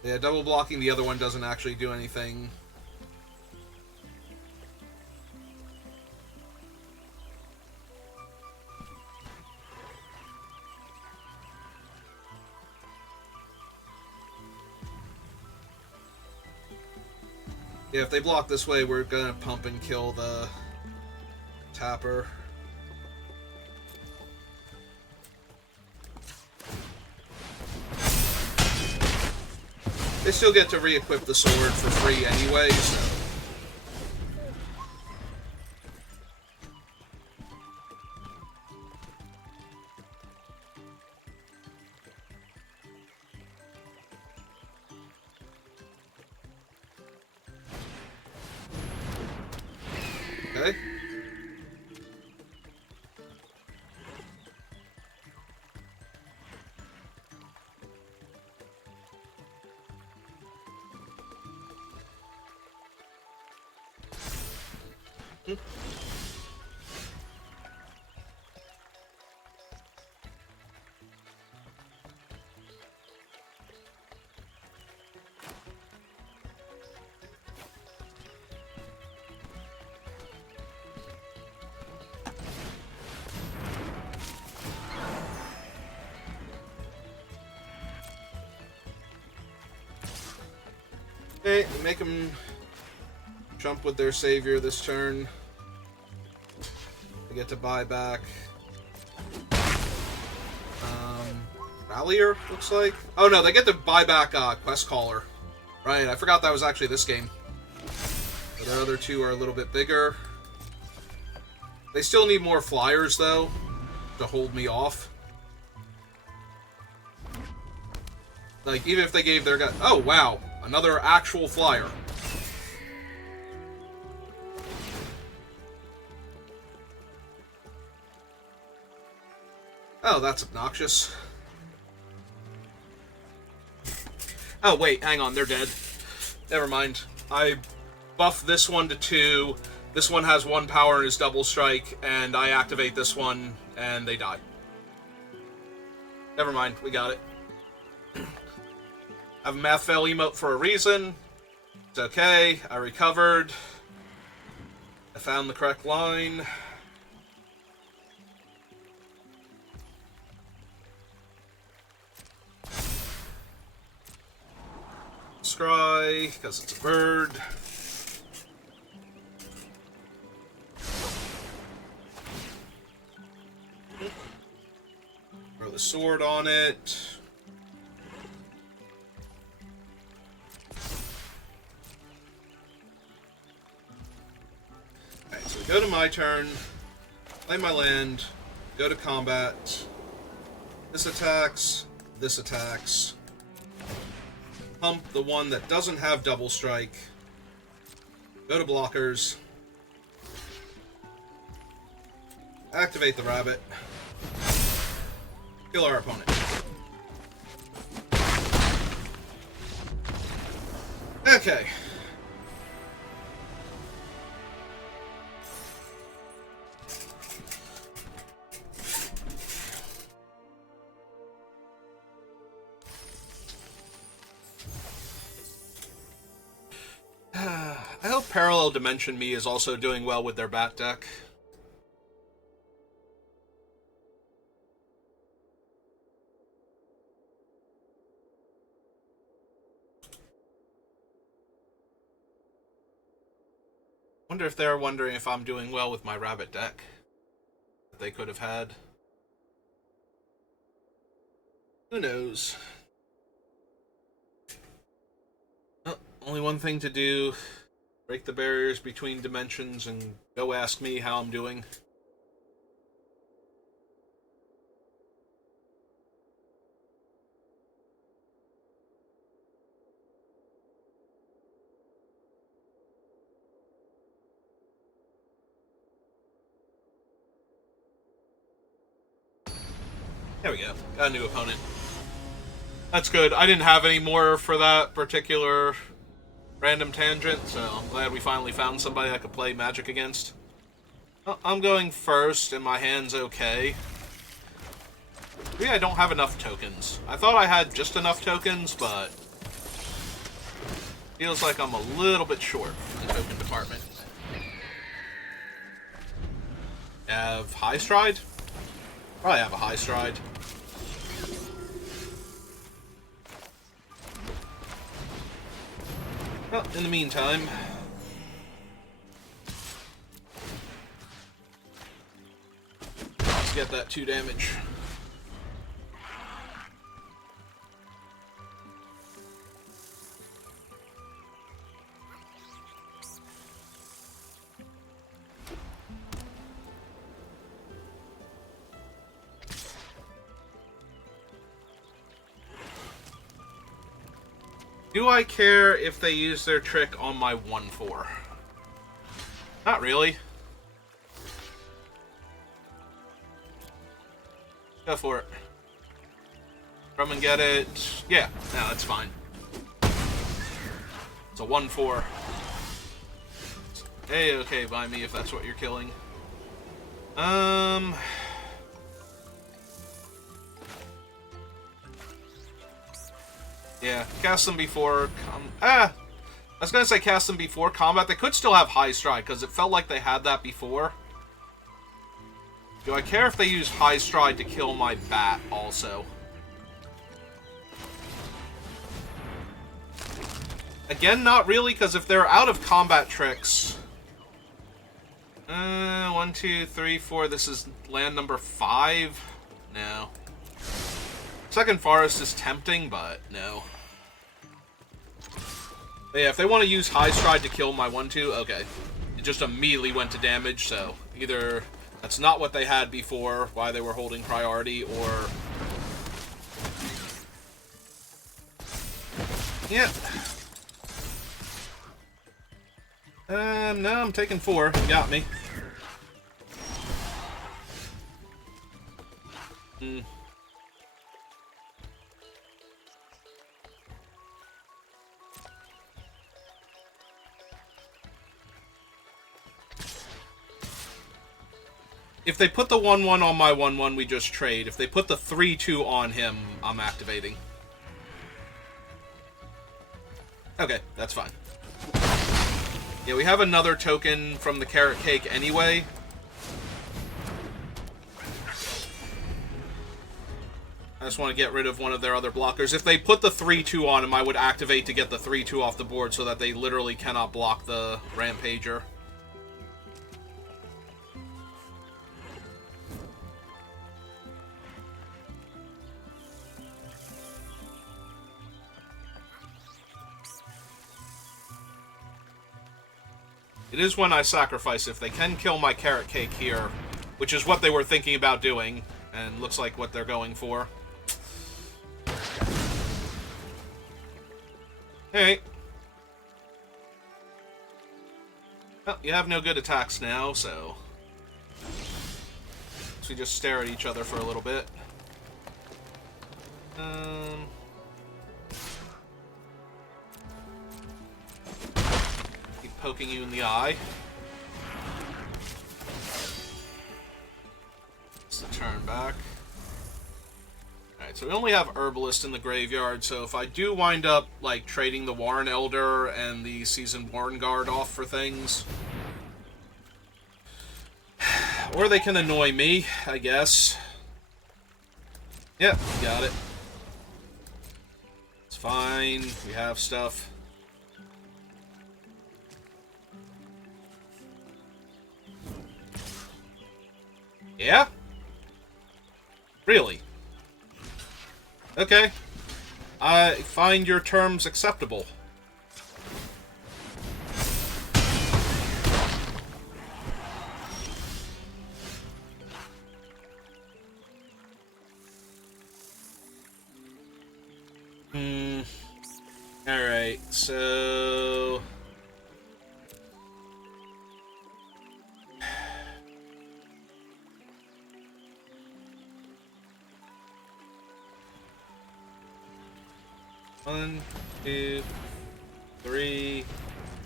Yeah, double blocking the other one doesn't actually do anything. Yeah, if they block this way, we're gonna pump and kill the tapper. They still get to re-equip the sword for free anyway, so... Okay. Okay, make them jump with their savior this turn. They get to buy back. Rallier, looks like. Oh no, they get to buy back Quest Caller. Right, I forgot that was actually this game. So their other two are a little bit bigger. They still need more flyers, though, to hold me off. Like, even if they gave their guy... Oh, wow. Another actual flyer. Oh, that's obnoxious. Oh, wait, hang on, they're dead. Never mind. I buff this one to 2. This one has 1 power and is double strike, and I activate this one, and they die. Never mind, we got it. I have a math fail emote for a reason. It's okay, I recovered. I found the correct line. Scry, because it's a bird. Throw the sword on it. Alright, so we go to my turn, play my land, go to combat. This attacks, this attacks. Pump the one that doesn't have double strike. Go to blockers. Activate the rabbit. Kill our opponent. Okay. I hope Parallel Dimension Me is also doing well with their bat deck. Wonder if they're wondering if I'm doing well with my rabbit deck that they could have had. Who knows? Oh, only one thing to do. Break the barriers between dimensions and go ask me how I'm doing. There we go. Got a new opponent. That's good. I didn't have any more for that particular random tangent, so I'm glad we finally found somebody I could play Magic against. Well, I'm going first, and my hand's okay. Maybe I don't have enough tokens. I thought I had just enough tokens, but feels like I'm a little bit short in the token department. Have High Stride? Probably have a High Stride. Well, in the meantime, let's get that 2 damage. Do I care if they use their trick on my 1/4? Not really. Go for it. Come and get it. Yeah, no, that's fine. It's a 1/4. Hey, okay by me if that's what you're killing. Yeah, cast them before... I was gonna say cast them before combat. They could still have High Stride, because it felt like they had that before. Do I care if they use High Stride to kill my bat, also? Again, not really, because if they're out of combat tricks... 1, 2, 3, 4... This is land number 5? No. Second Forest is tempting, but no. Yeah, if they want to use High Stride to kill my 1/2, okay. It just immediately went to damage, so either that's not what they had before, why they were holding priority, or... Yeah. No, I'm taking 4. You got me. If they put the 1/1 on my 1/1, we just trade. If they put the 3/2 on him, I'm activating. Okay, that's fine. Yeah, we have another token from the Carrot Cake anyway. I just want to get rid of one of their other blockers. If they put the 3/2 on him, I would activate to get the 3/2 off the board so that they literally cannot block the Rampager. It is when I sacrifice. If they can kill my Carrot Cake here, which is what they were thinking about doing, and looks like what they're going for. Hey. Well, you have no good attacks now, so... we just stare at each other for a little bit. Keep poking you in the eye. It's the turn back. Alright, so we only have Herbalist in the graveyard, so if I do wind up, like, trading the Warren Elder and the Seasoned Warren Guard off for things... or they can annoy me, I guess. Yep, got it. It's fine, we have stuff. Yeah? Really? Okay. I find your terms acceptable. Alright, so... One, two, three,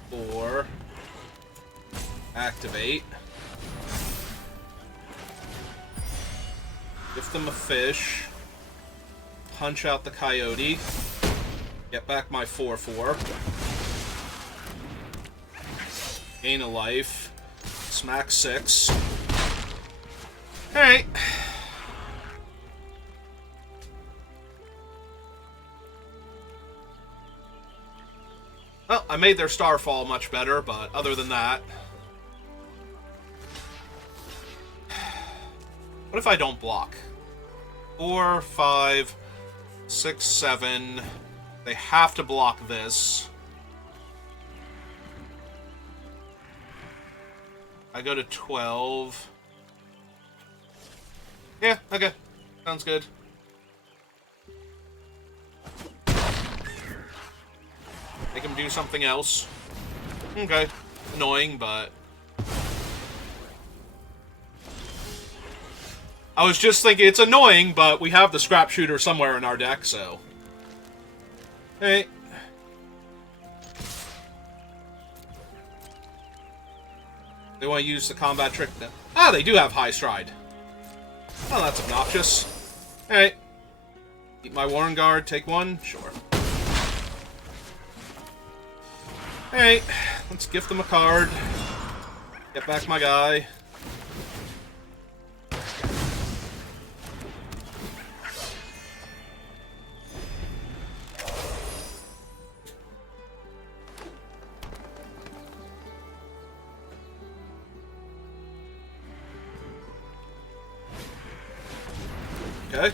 four. Activate. Give them a fish. Punch out the coyote. Get back my 4/4. Gain a life. Smack 6. Alright. Well, I made their Starfall much better, but other than that... What if I don't block? 4, 5, 6, 7... They have to block this. I go to 12. Yeah, okay. Sounds good. Make him do something else. Okay. Annoying, but... I was just thinking it's annoying, but we have the Scrap Shooter somewhere in our deck, so... Hey. They want to use the combat trick now. Ah, they do have High Stride. Oh, that's obnoxious. Alright. Keep my Warren Guard, take one? Sure. Alright, let's gift them a card. Get back my guy. Okay.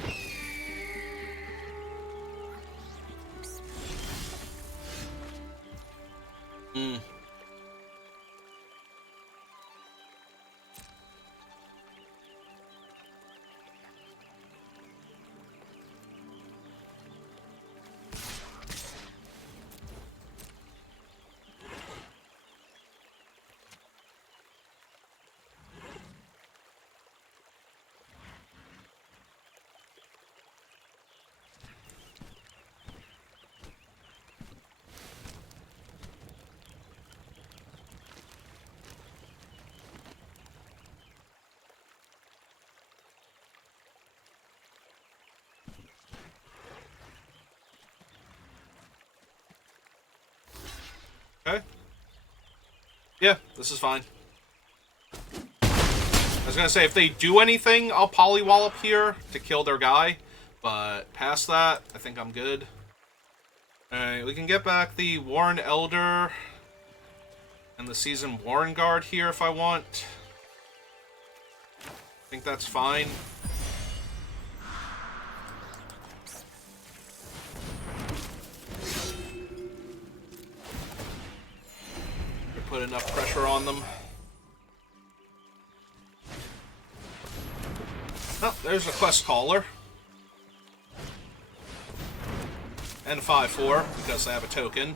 Okay. Yeah, this is fine. I was gonna say, if they do anything, I'll Polywallop here to kill their guy. But past that, I think I'm good. Alright, we can get back the Warren Elder and the Seasoned Warren Guard here if I want. I think that's fine. Put enough pressure on them. Oh, there's a Quest Caller. And a 5/4, because they have a token.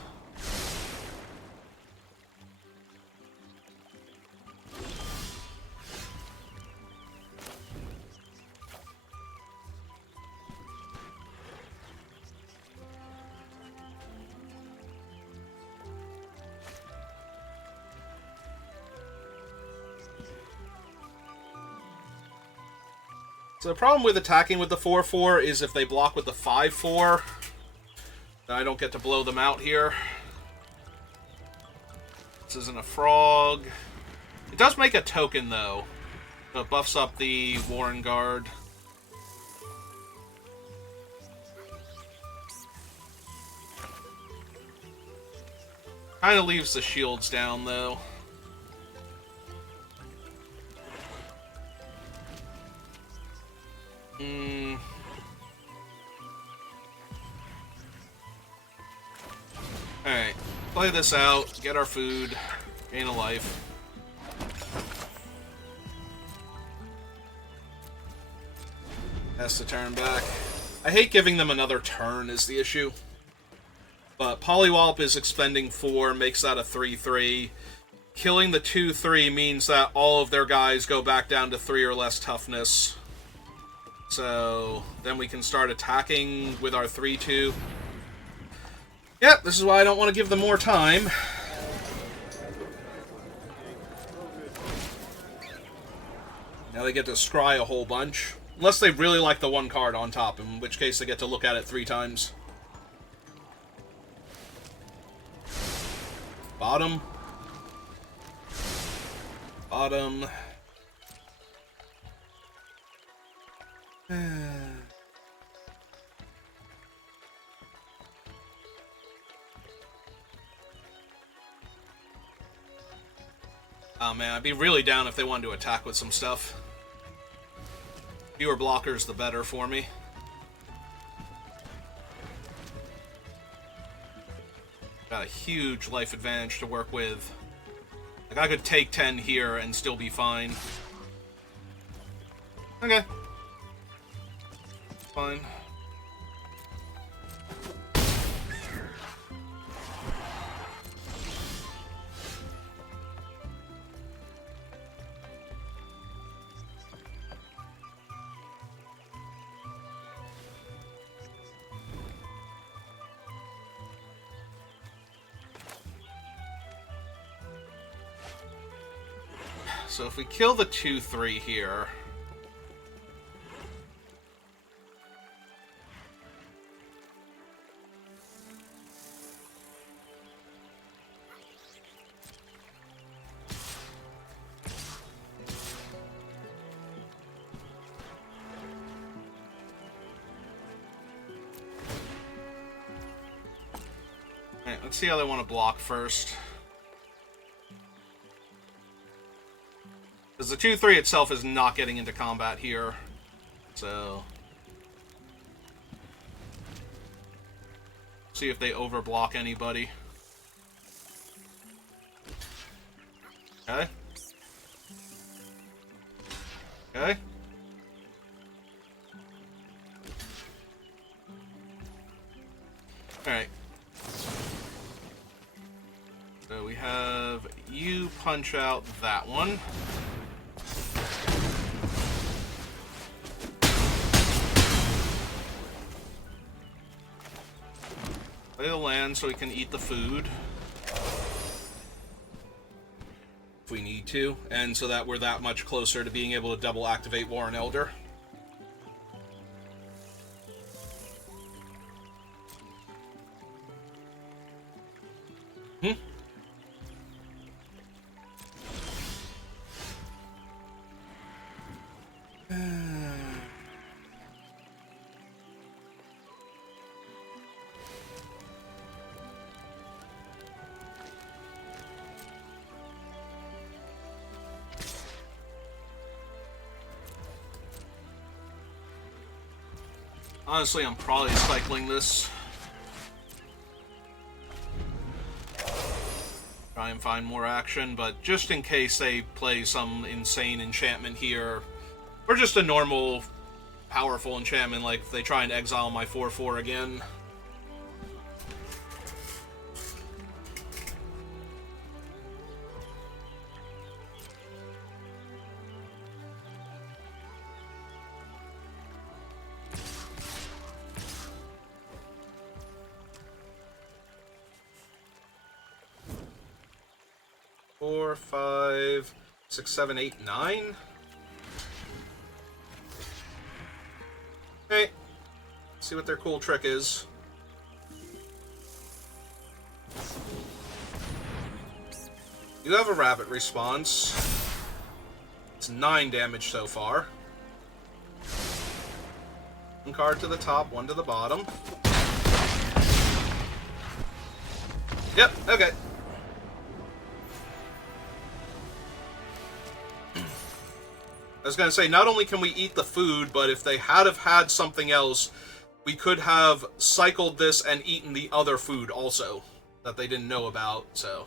So the problem with attacking with the 4/4 is if they block with the 5/4, then I don't get to blow them out here. This isn't a frog. It does make a token, though. So it buffs up the Warren Guard. Kind of leaves the shields down, though. Mm. Alright. Play this out, get our food, gain a life. Has to turn back. I hate giving them another turn is the issue. But Poliwallop is expending 4, makes that a 3-3. Killing the 2-3 means that all of their guys go back down to 3 or less toughness. So then we can start attacking with our 3-2. Yep, this is why I don't want to give them more time. Now they get to scry a whole bunch. Unless they really like the one card on top, in which case they get to look at it 3 times. Bottom. Bottom. Oh man, I'd be really down if they wanted to attack with some stuff. Fewer blockers, the better for me. Got a huge life advantage to work with. Like, I could take 10 here and still be fine. Okay. Fine. So if we kill the 2-3 here... Alright, let's see how they want to block first. Because the 2-3 itself is not getting into combat here. So... see if they overblock anybody. Okay. Okay. Alright. So we have you punch out that one. Play the land so we can eat the food. If we need to. And so that we're that much closer to being able to double activate Warren Elder. Honestly, I'm probably cycling this. Try and find more action, but just in case they play some insane enchantment here, or just a normal, powerful enchantment, like if they try and exile my 4-4 again. Four, 5, 6, 7, 8, 9. Okay. See what their cool trick is. You have a rabbit response. It's 9 damage so far. 1 card to the top, 1 to the bottom. Yep, okay. I was going to say, not only can we eat the food, but if they had have had something else, we could have cycled this and eaten the other food also that they didn't know about, so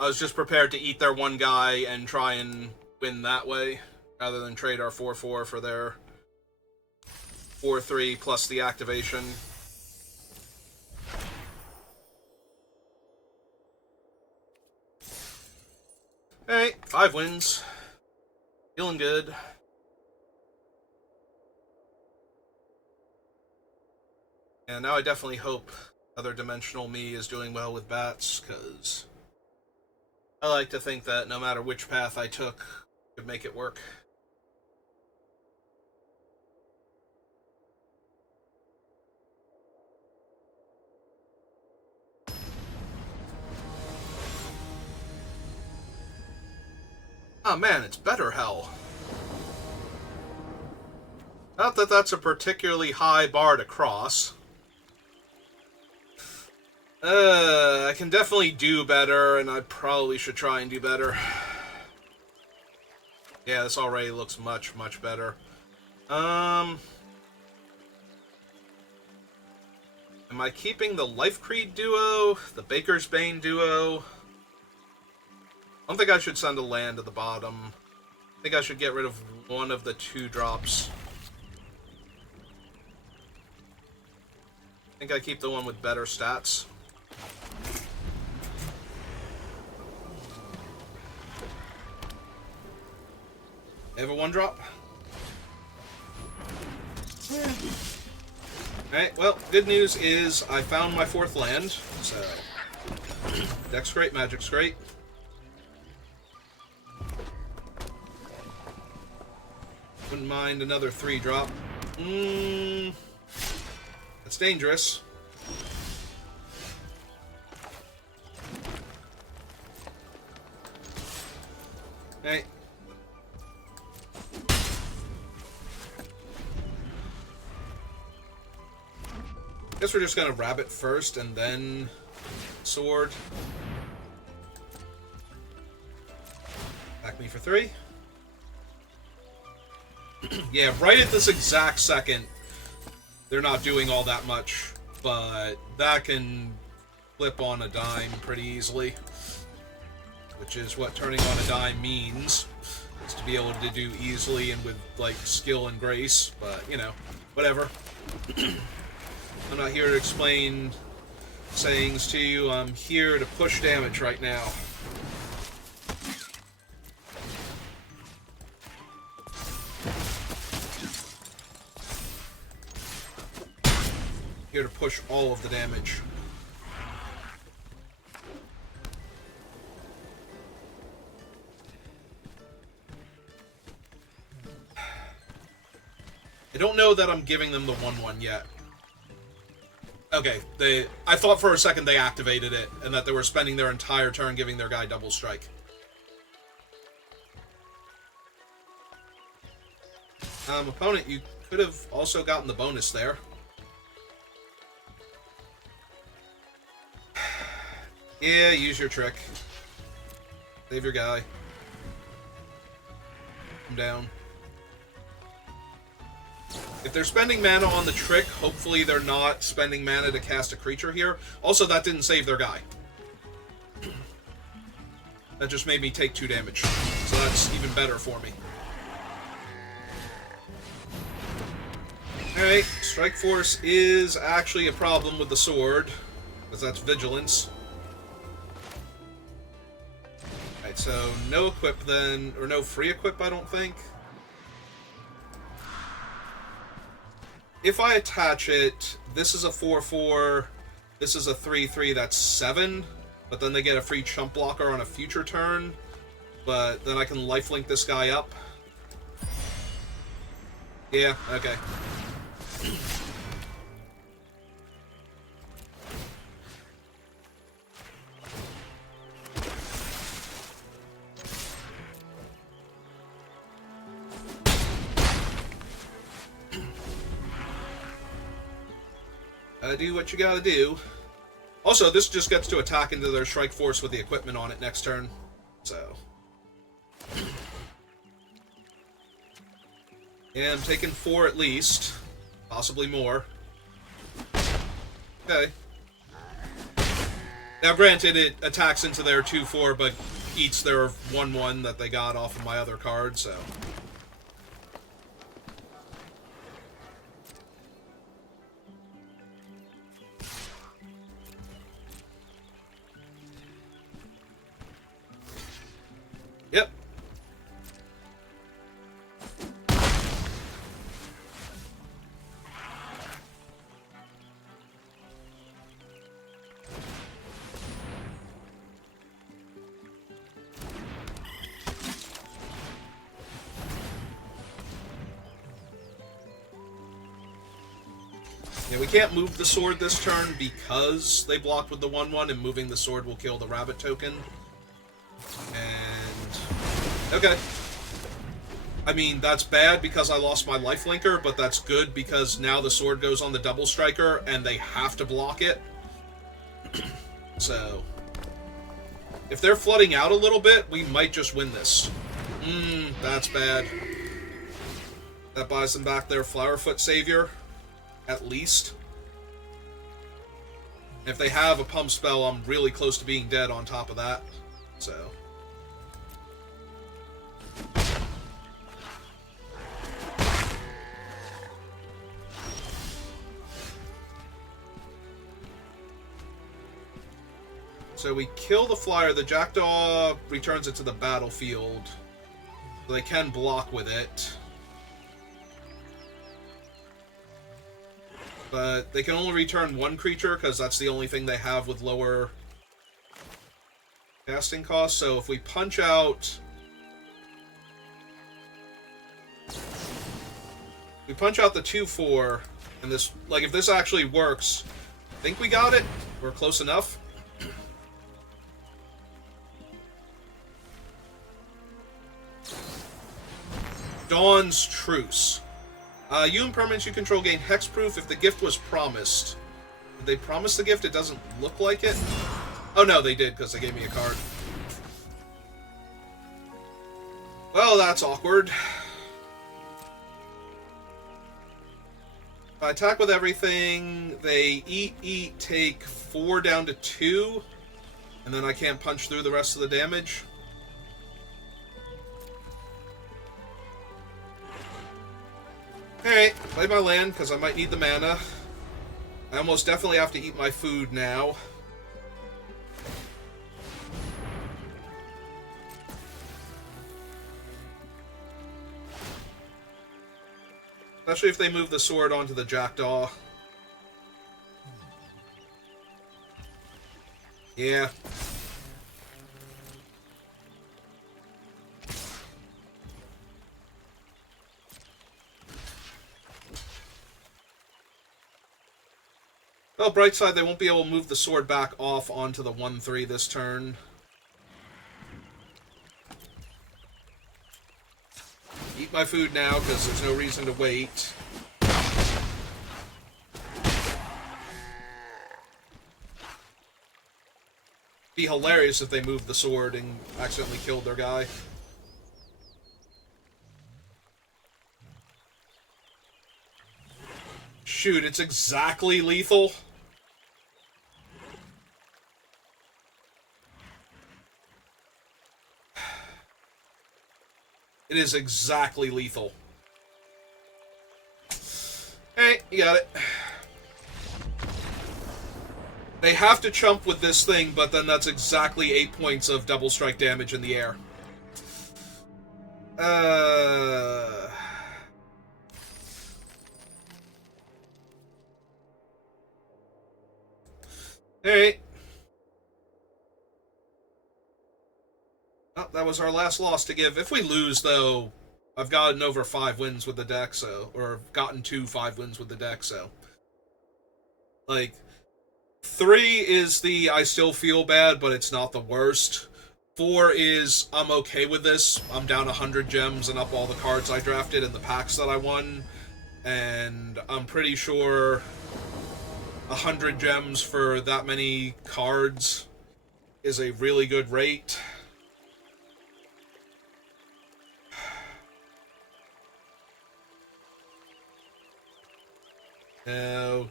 I was just prepared to eat their one guy and try and win that way, rather than trade our 4-4 for their 4-3 plus the activation. Alright, 5 wins. Feeling good. And now I definitely hope other dimensional me is doing well with bats, because I like to think that no matter which path I took, I could make it work. Oh man, it's better hell. Not that that's a particularly high bar to cross. I can definitely do better, and I probably should try and do better. Yeah, this already looks much, much better. Am I keeping the Life Creed duo? The Baker's Bane duo? I don't think I should send a land to the bottom. I think I should get rid of one of the 2 drops. I think I keep the one with better stats. I have a 1-drop? Alright, well, good news is I found my 4th land, so deck's great, magic's great. Wouldn't mind another 3-drop. That's dangerous. Hey. Guess we're just gonna rabbit first and then sword. Back me for 3. Yeah, right at this exact second, they're not doing all that much, but that can flip on a dime pretty easily, which is what turning on a dime means, is to be able to do easily and with, like, skill and grace, but, you know, whatever. I'm not here to explain sayings to you, I'm here to push damage right now. Here to push all of the damage. I don't know that I'm giving them the 1/1 yet. Okay, I thought for a second they activated it, and that they were spending their entire turn giving their guy double strike. Opponent, you could have also gotten the bonus there. Yeah, use your trick. Save your guy. Come down. If they're spending mana on the trick, hopefully they're not spending mana to cast a creature here. Also, that didn't save their guy. That just made me take 2 damage. So that's even better for me. Alright, Strike Force is actually a problem with the sword, because that's Vigilance. Alright, so no equip then, or no free equip, I don't think. If I attach it, this is a 4/4, this is a 3/3, that's 7, but then they get a free chump blocker on a future turn, but then I can lifelink this guy up. Yeah, okay. Do what you gotta do. Also, this just gets to attack into their Strike Force with the equipment on it next turn. So. And I'm taking 4 at least. Possibly more. Okay. Now, granted, it attacks into their 2-4, but eats their 1-1 that they got off of my other card, so... Yep. Yeah, we can't move the sword this turn because they blocked with the 1-1, and moving the sword will kill the rabbit token. And... okay. I mean, that's bad because I lost my lifelinker, but that's good because now the sword goes on the double striker, and they have to block it. So... if they're flooding out a little bit, we might just win this. That's bad. That buys them back their Flowerfoot Savior. At least. If they have a pump spell, I'm really close to being dead on top of that. So. So we kill the flyer. The Jackdaw returns it to the battlefield. So they can block with it. But they can only return 1 creature, because that's the only thing they have with lower casting costs. So if we punch out... we punch out the 2-4, and this... like, if this actually works, I think we got it. We're close enough. Dawn's Truce. You and permanents you control gain hexproof if the gift was promised. Did they promise the gift? It doesn't look like it. Oh no, they did, because they gave me a card. Well, that's awkward. If I attack with everything, they eat, take 4 down to 2, and then I can't punch through the rest of the damage. Alright, play my land, because I might need the mana. I almost definitely have to eat my food now. Especially if they move the sword onto the Jackdaw. Yeah. Well, bright side, they won't be able to move the sword back off onto the 1-3 this turn. Eat my food now, because there's no reason to wait. Be hilarious if they moved the sword and accidentally killed their guy. Shoot, it's exactly lethal. It is exactly lethal. Hey, you got it. They have to chump with this thing, but then that's exactly 8 points of double strike damage in the air. Alright. Oh, that was our last loss to give. If we lose, though, I've gotten over 5 wins with the deck, so... or gotten to 5 wins with the deck, so... like... 3 is the I still feel bad, but it's not the worst. 4 is I'm okay with this. I'm down 100 gems and up all the cards I drafted and the packs that I won. And I'm pretty sure 100 gems for that many cards is a really good rate. No.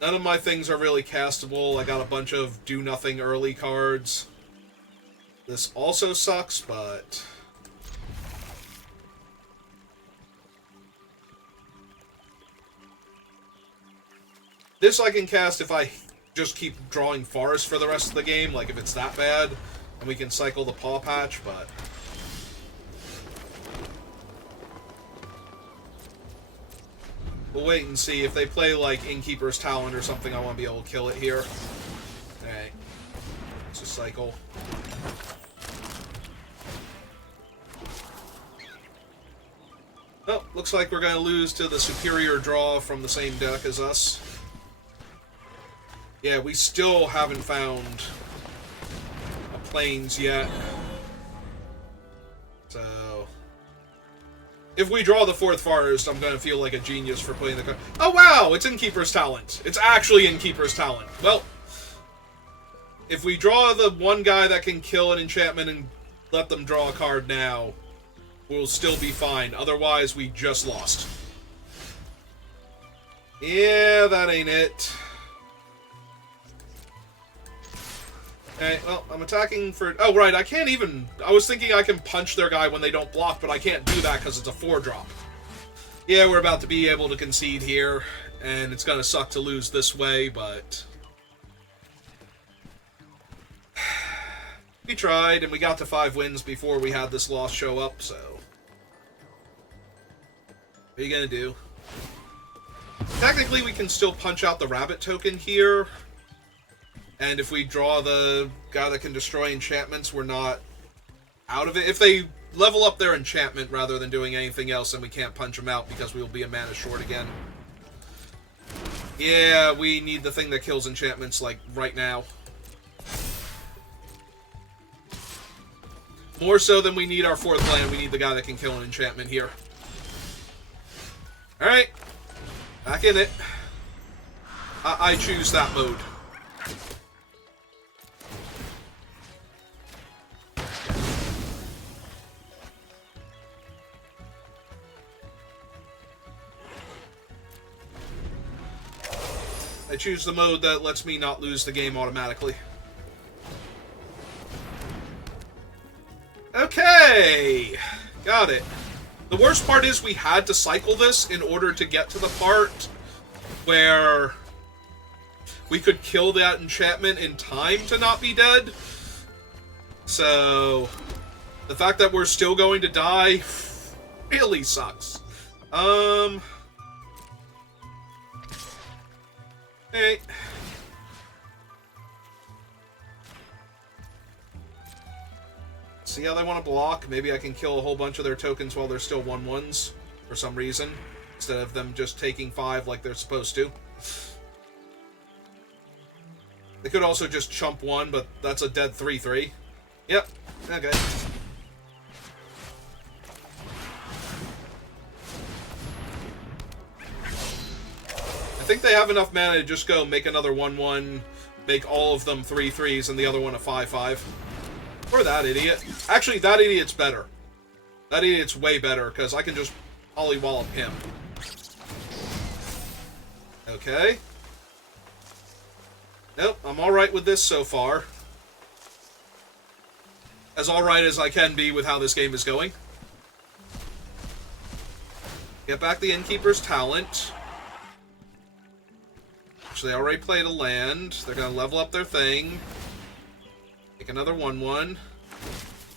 None of my things are really castable. I got a bunch of do-nothing early cards. This also sucks, but... This I can cast if I just keep drawing Forest for the rest of the game, like if it's that bad, and we can cycle the Paw Patch, but... We'll wait and see. If they play, like, Innkeeper's Talent or something, I want to be able to kill it here. Alright. Let's just cycle. Oh, looks like we're going to lose to the superior draw from the same deck as us. Yeah, we still haven't found a Plains yet. So... If we draw the 4th Forest, I'm going to feel like a genius for playing the card. Oh, wow! It's Innkeeper's Talent. It's actually Innkeeper's Talent. Well, if we draw the one guy that can kill an enchantment and let them draw a card now, we'll still be fine. Otherwise, we just lost. Yeah, that ain't it. Okay, well, I'm attacking for... Oh, right, I can't even... I was thinking I can punch their guy when they don't block, but I can't do that because it's a 4-drop. Yeah, we're about to be able to concede here, and it's going to suck to lose this way, but... We tried, and we got to 5 wins before we had this loss show up, so... What are you going to do? Technically, we can still punch out the rabbit token here. And if we draw the guy that can destroy enchantments, we're not out of it. If they level up their enchantment rather than doing anything else, then we can't punch them out because we'll be a mana short again. Yeah, we need the thing that kills enchantments, like, right now. More so than we need our 4th land, we need the guy that can kill an enchantment here. Alright. Back in it. I choose that mode. I choose the mode that lets me not lose the game automatically. Okay! Got it. The worst part is we had to cycle this in order to get to the part where we could kill that enchantment in time to not be dead. So, the fact that we're still going to die really sucks. Hey. See how they want to block? Maybe I can kill a whole bunch of their tokens while they're still 1/1s for some reason, instead of them just taking 5 like they're supposed to. They could also just chump 1, but that's a dead 3/3. Yep. Okay. I think they have enough mana to just go make another 1/1, make all of them 3/3s, and the other one a 5/5. Or that idiot. Actually, that idiot's better. That idiot's way better, because I can just pollywallop him. Okay. Nope, I'm alright with this so far. As alright as I can be with how this game is going. Get back the Innkeeper's Talent. Which they already played a land. They're going to level up their thing. Make another 1/1.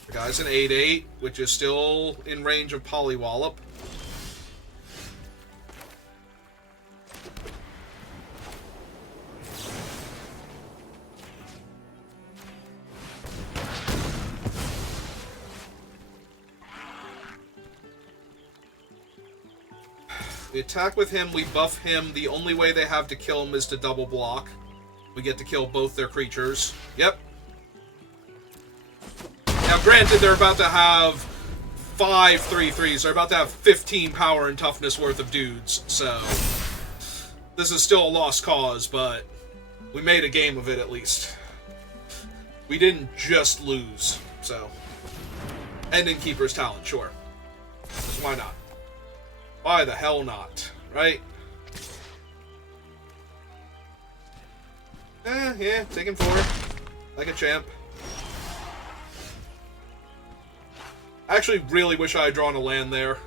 The guy's an 8/8, which is still in range of Pollywallop. We attack with him, we buff him. The only way they have to kill him is to double block. We get to kill both their creatures. Yep. Now, granted, they're about to have 5 3/3s. They're about to have 15 power and toughness worth of dudes. So, this is still a lost cause, but we made a game of it at least. We didn't just lose, so. And Innkeeper's Talent, sure. Why not? Why the hell not, right? Yeah, taking 4. Like a champ. I actually really wish I had drawn a land there.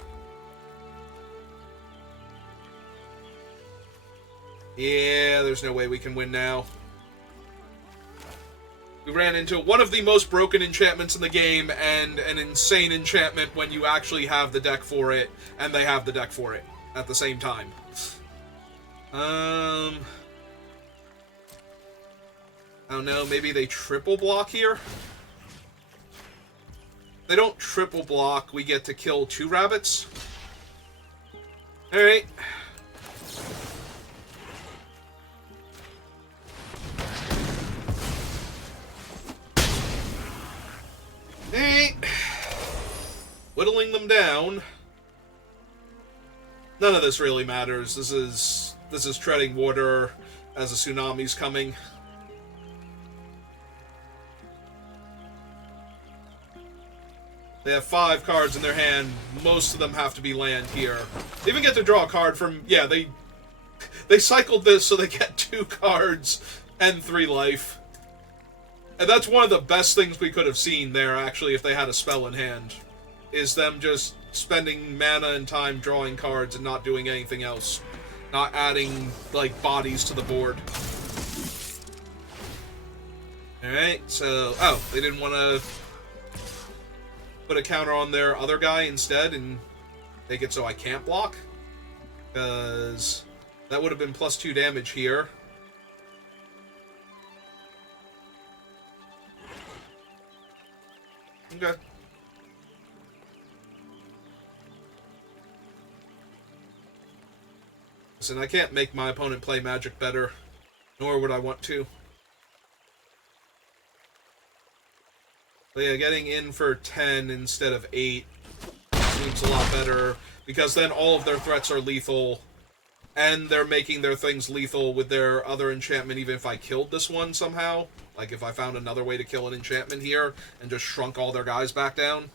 Yeah, there's no way we can win now. We ran into one of the most broken enchantments in the game, and an insane enchantment when you actually have the deck for it, and they have the deck for it at the same time. I don't know, maybe they triple block here? They don't triple block, we get to kill 2 rabbits. Alright. Alright. Whittling them down. None of this really matters. This is treading water as a tsunami's coming. They have 5 cards in their hand. Most of them have to be land here. They even get to draw a card from... Yeah, they cycled this so they get 2 cards and 3 life. And that's one of the best things we could have seen there, actually, if they had a spell in hand. Is them just spending mana and time drawing cards and not doing anything else. Not adding, like, bodies to the board. Alright, so... Oh, they didn't want to put a counter on their other guy instead and make it so I can't block. Because that would have been +2 damage here. Okay. Listen, I can't make my opponent play Magic better, nor would I want to. But yeah, getting in for 10 instead of 8 seems a lot better, because then all of their threats are lethal, and they're making their things lethal with their other enchantment, even if I killed this one somehow. Like, if I found another way to kill an enchantment here, and just shrunk all their guys back down.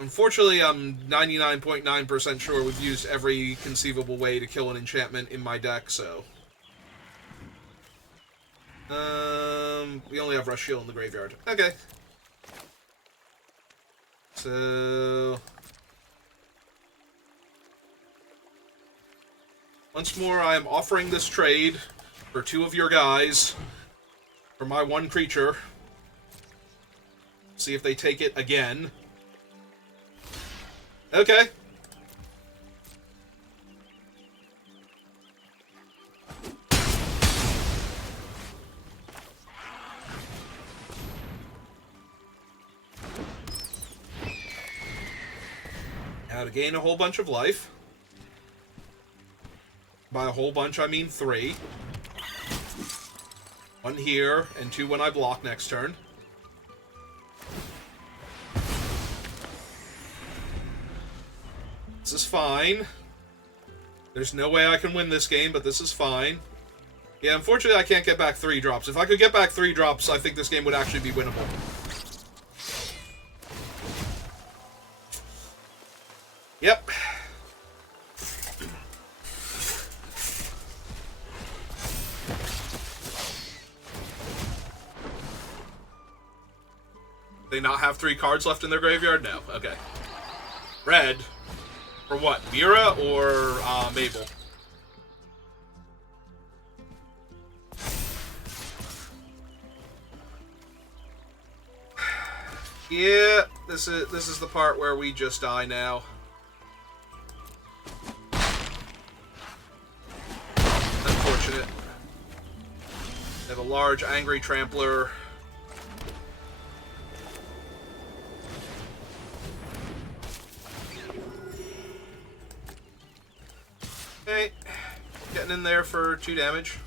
Unfortunately, I'm 99.9% sure we've used every conceivable way to kill an enchantment in my deck, so... we only have Rush Shield in the graveyard. Okay. So... Once more, I am offering this trade for 2 of your guys for my 1 creature. See if they take it again. Okay. Now to gain a whole bunch of life. By a whole bunch, I mean 3. 1 here, and 2 when I block next turn. This is fine. There's no way I can win this game, but this is fine. Yeah, unfortunately I can't get back 3 drops. If I could get back 3 drops, I think this game would actually be winnable. Yep. They not have 3 cards left in their graveyard? No. Okay. Red. For what? Mira or Mabel? Yeah, this is the part where we just die now. Unfortunate. They have a large angry trampler. Okay, getting in there for 2 damage.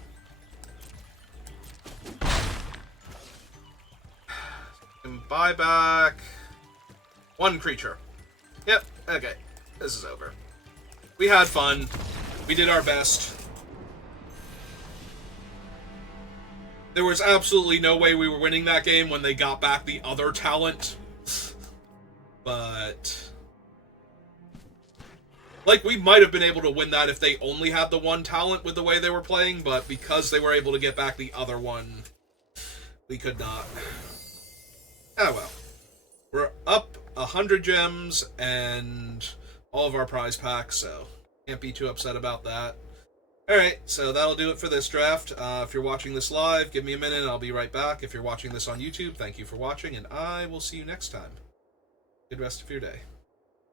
And buy back 1 creature. Yep, okay, this is over. We had fun. We did our best. There was absolutely no way we were winning that game when they got back the other talent. But Like, we might have been able to win that if they only had the one talent with the way they were playing, but because they were able to get back the other one, we could not. Ah, well. We're up 100 gems and all of our prize packs, so can't be too upset about that. Alright, so that'll do it for this draft. If you're watching this live, give me a minute and I'll be right back. If you're watching this on YouTube, thank you for watching, and I will see you next time. Good rest of your day.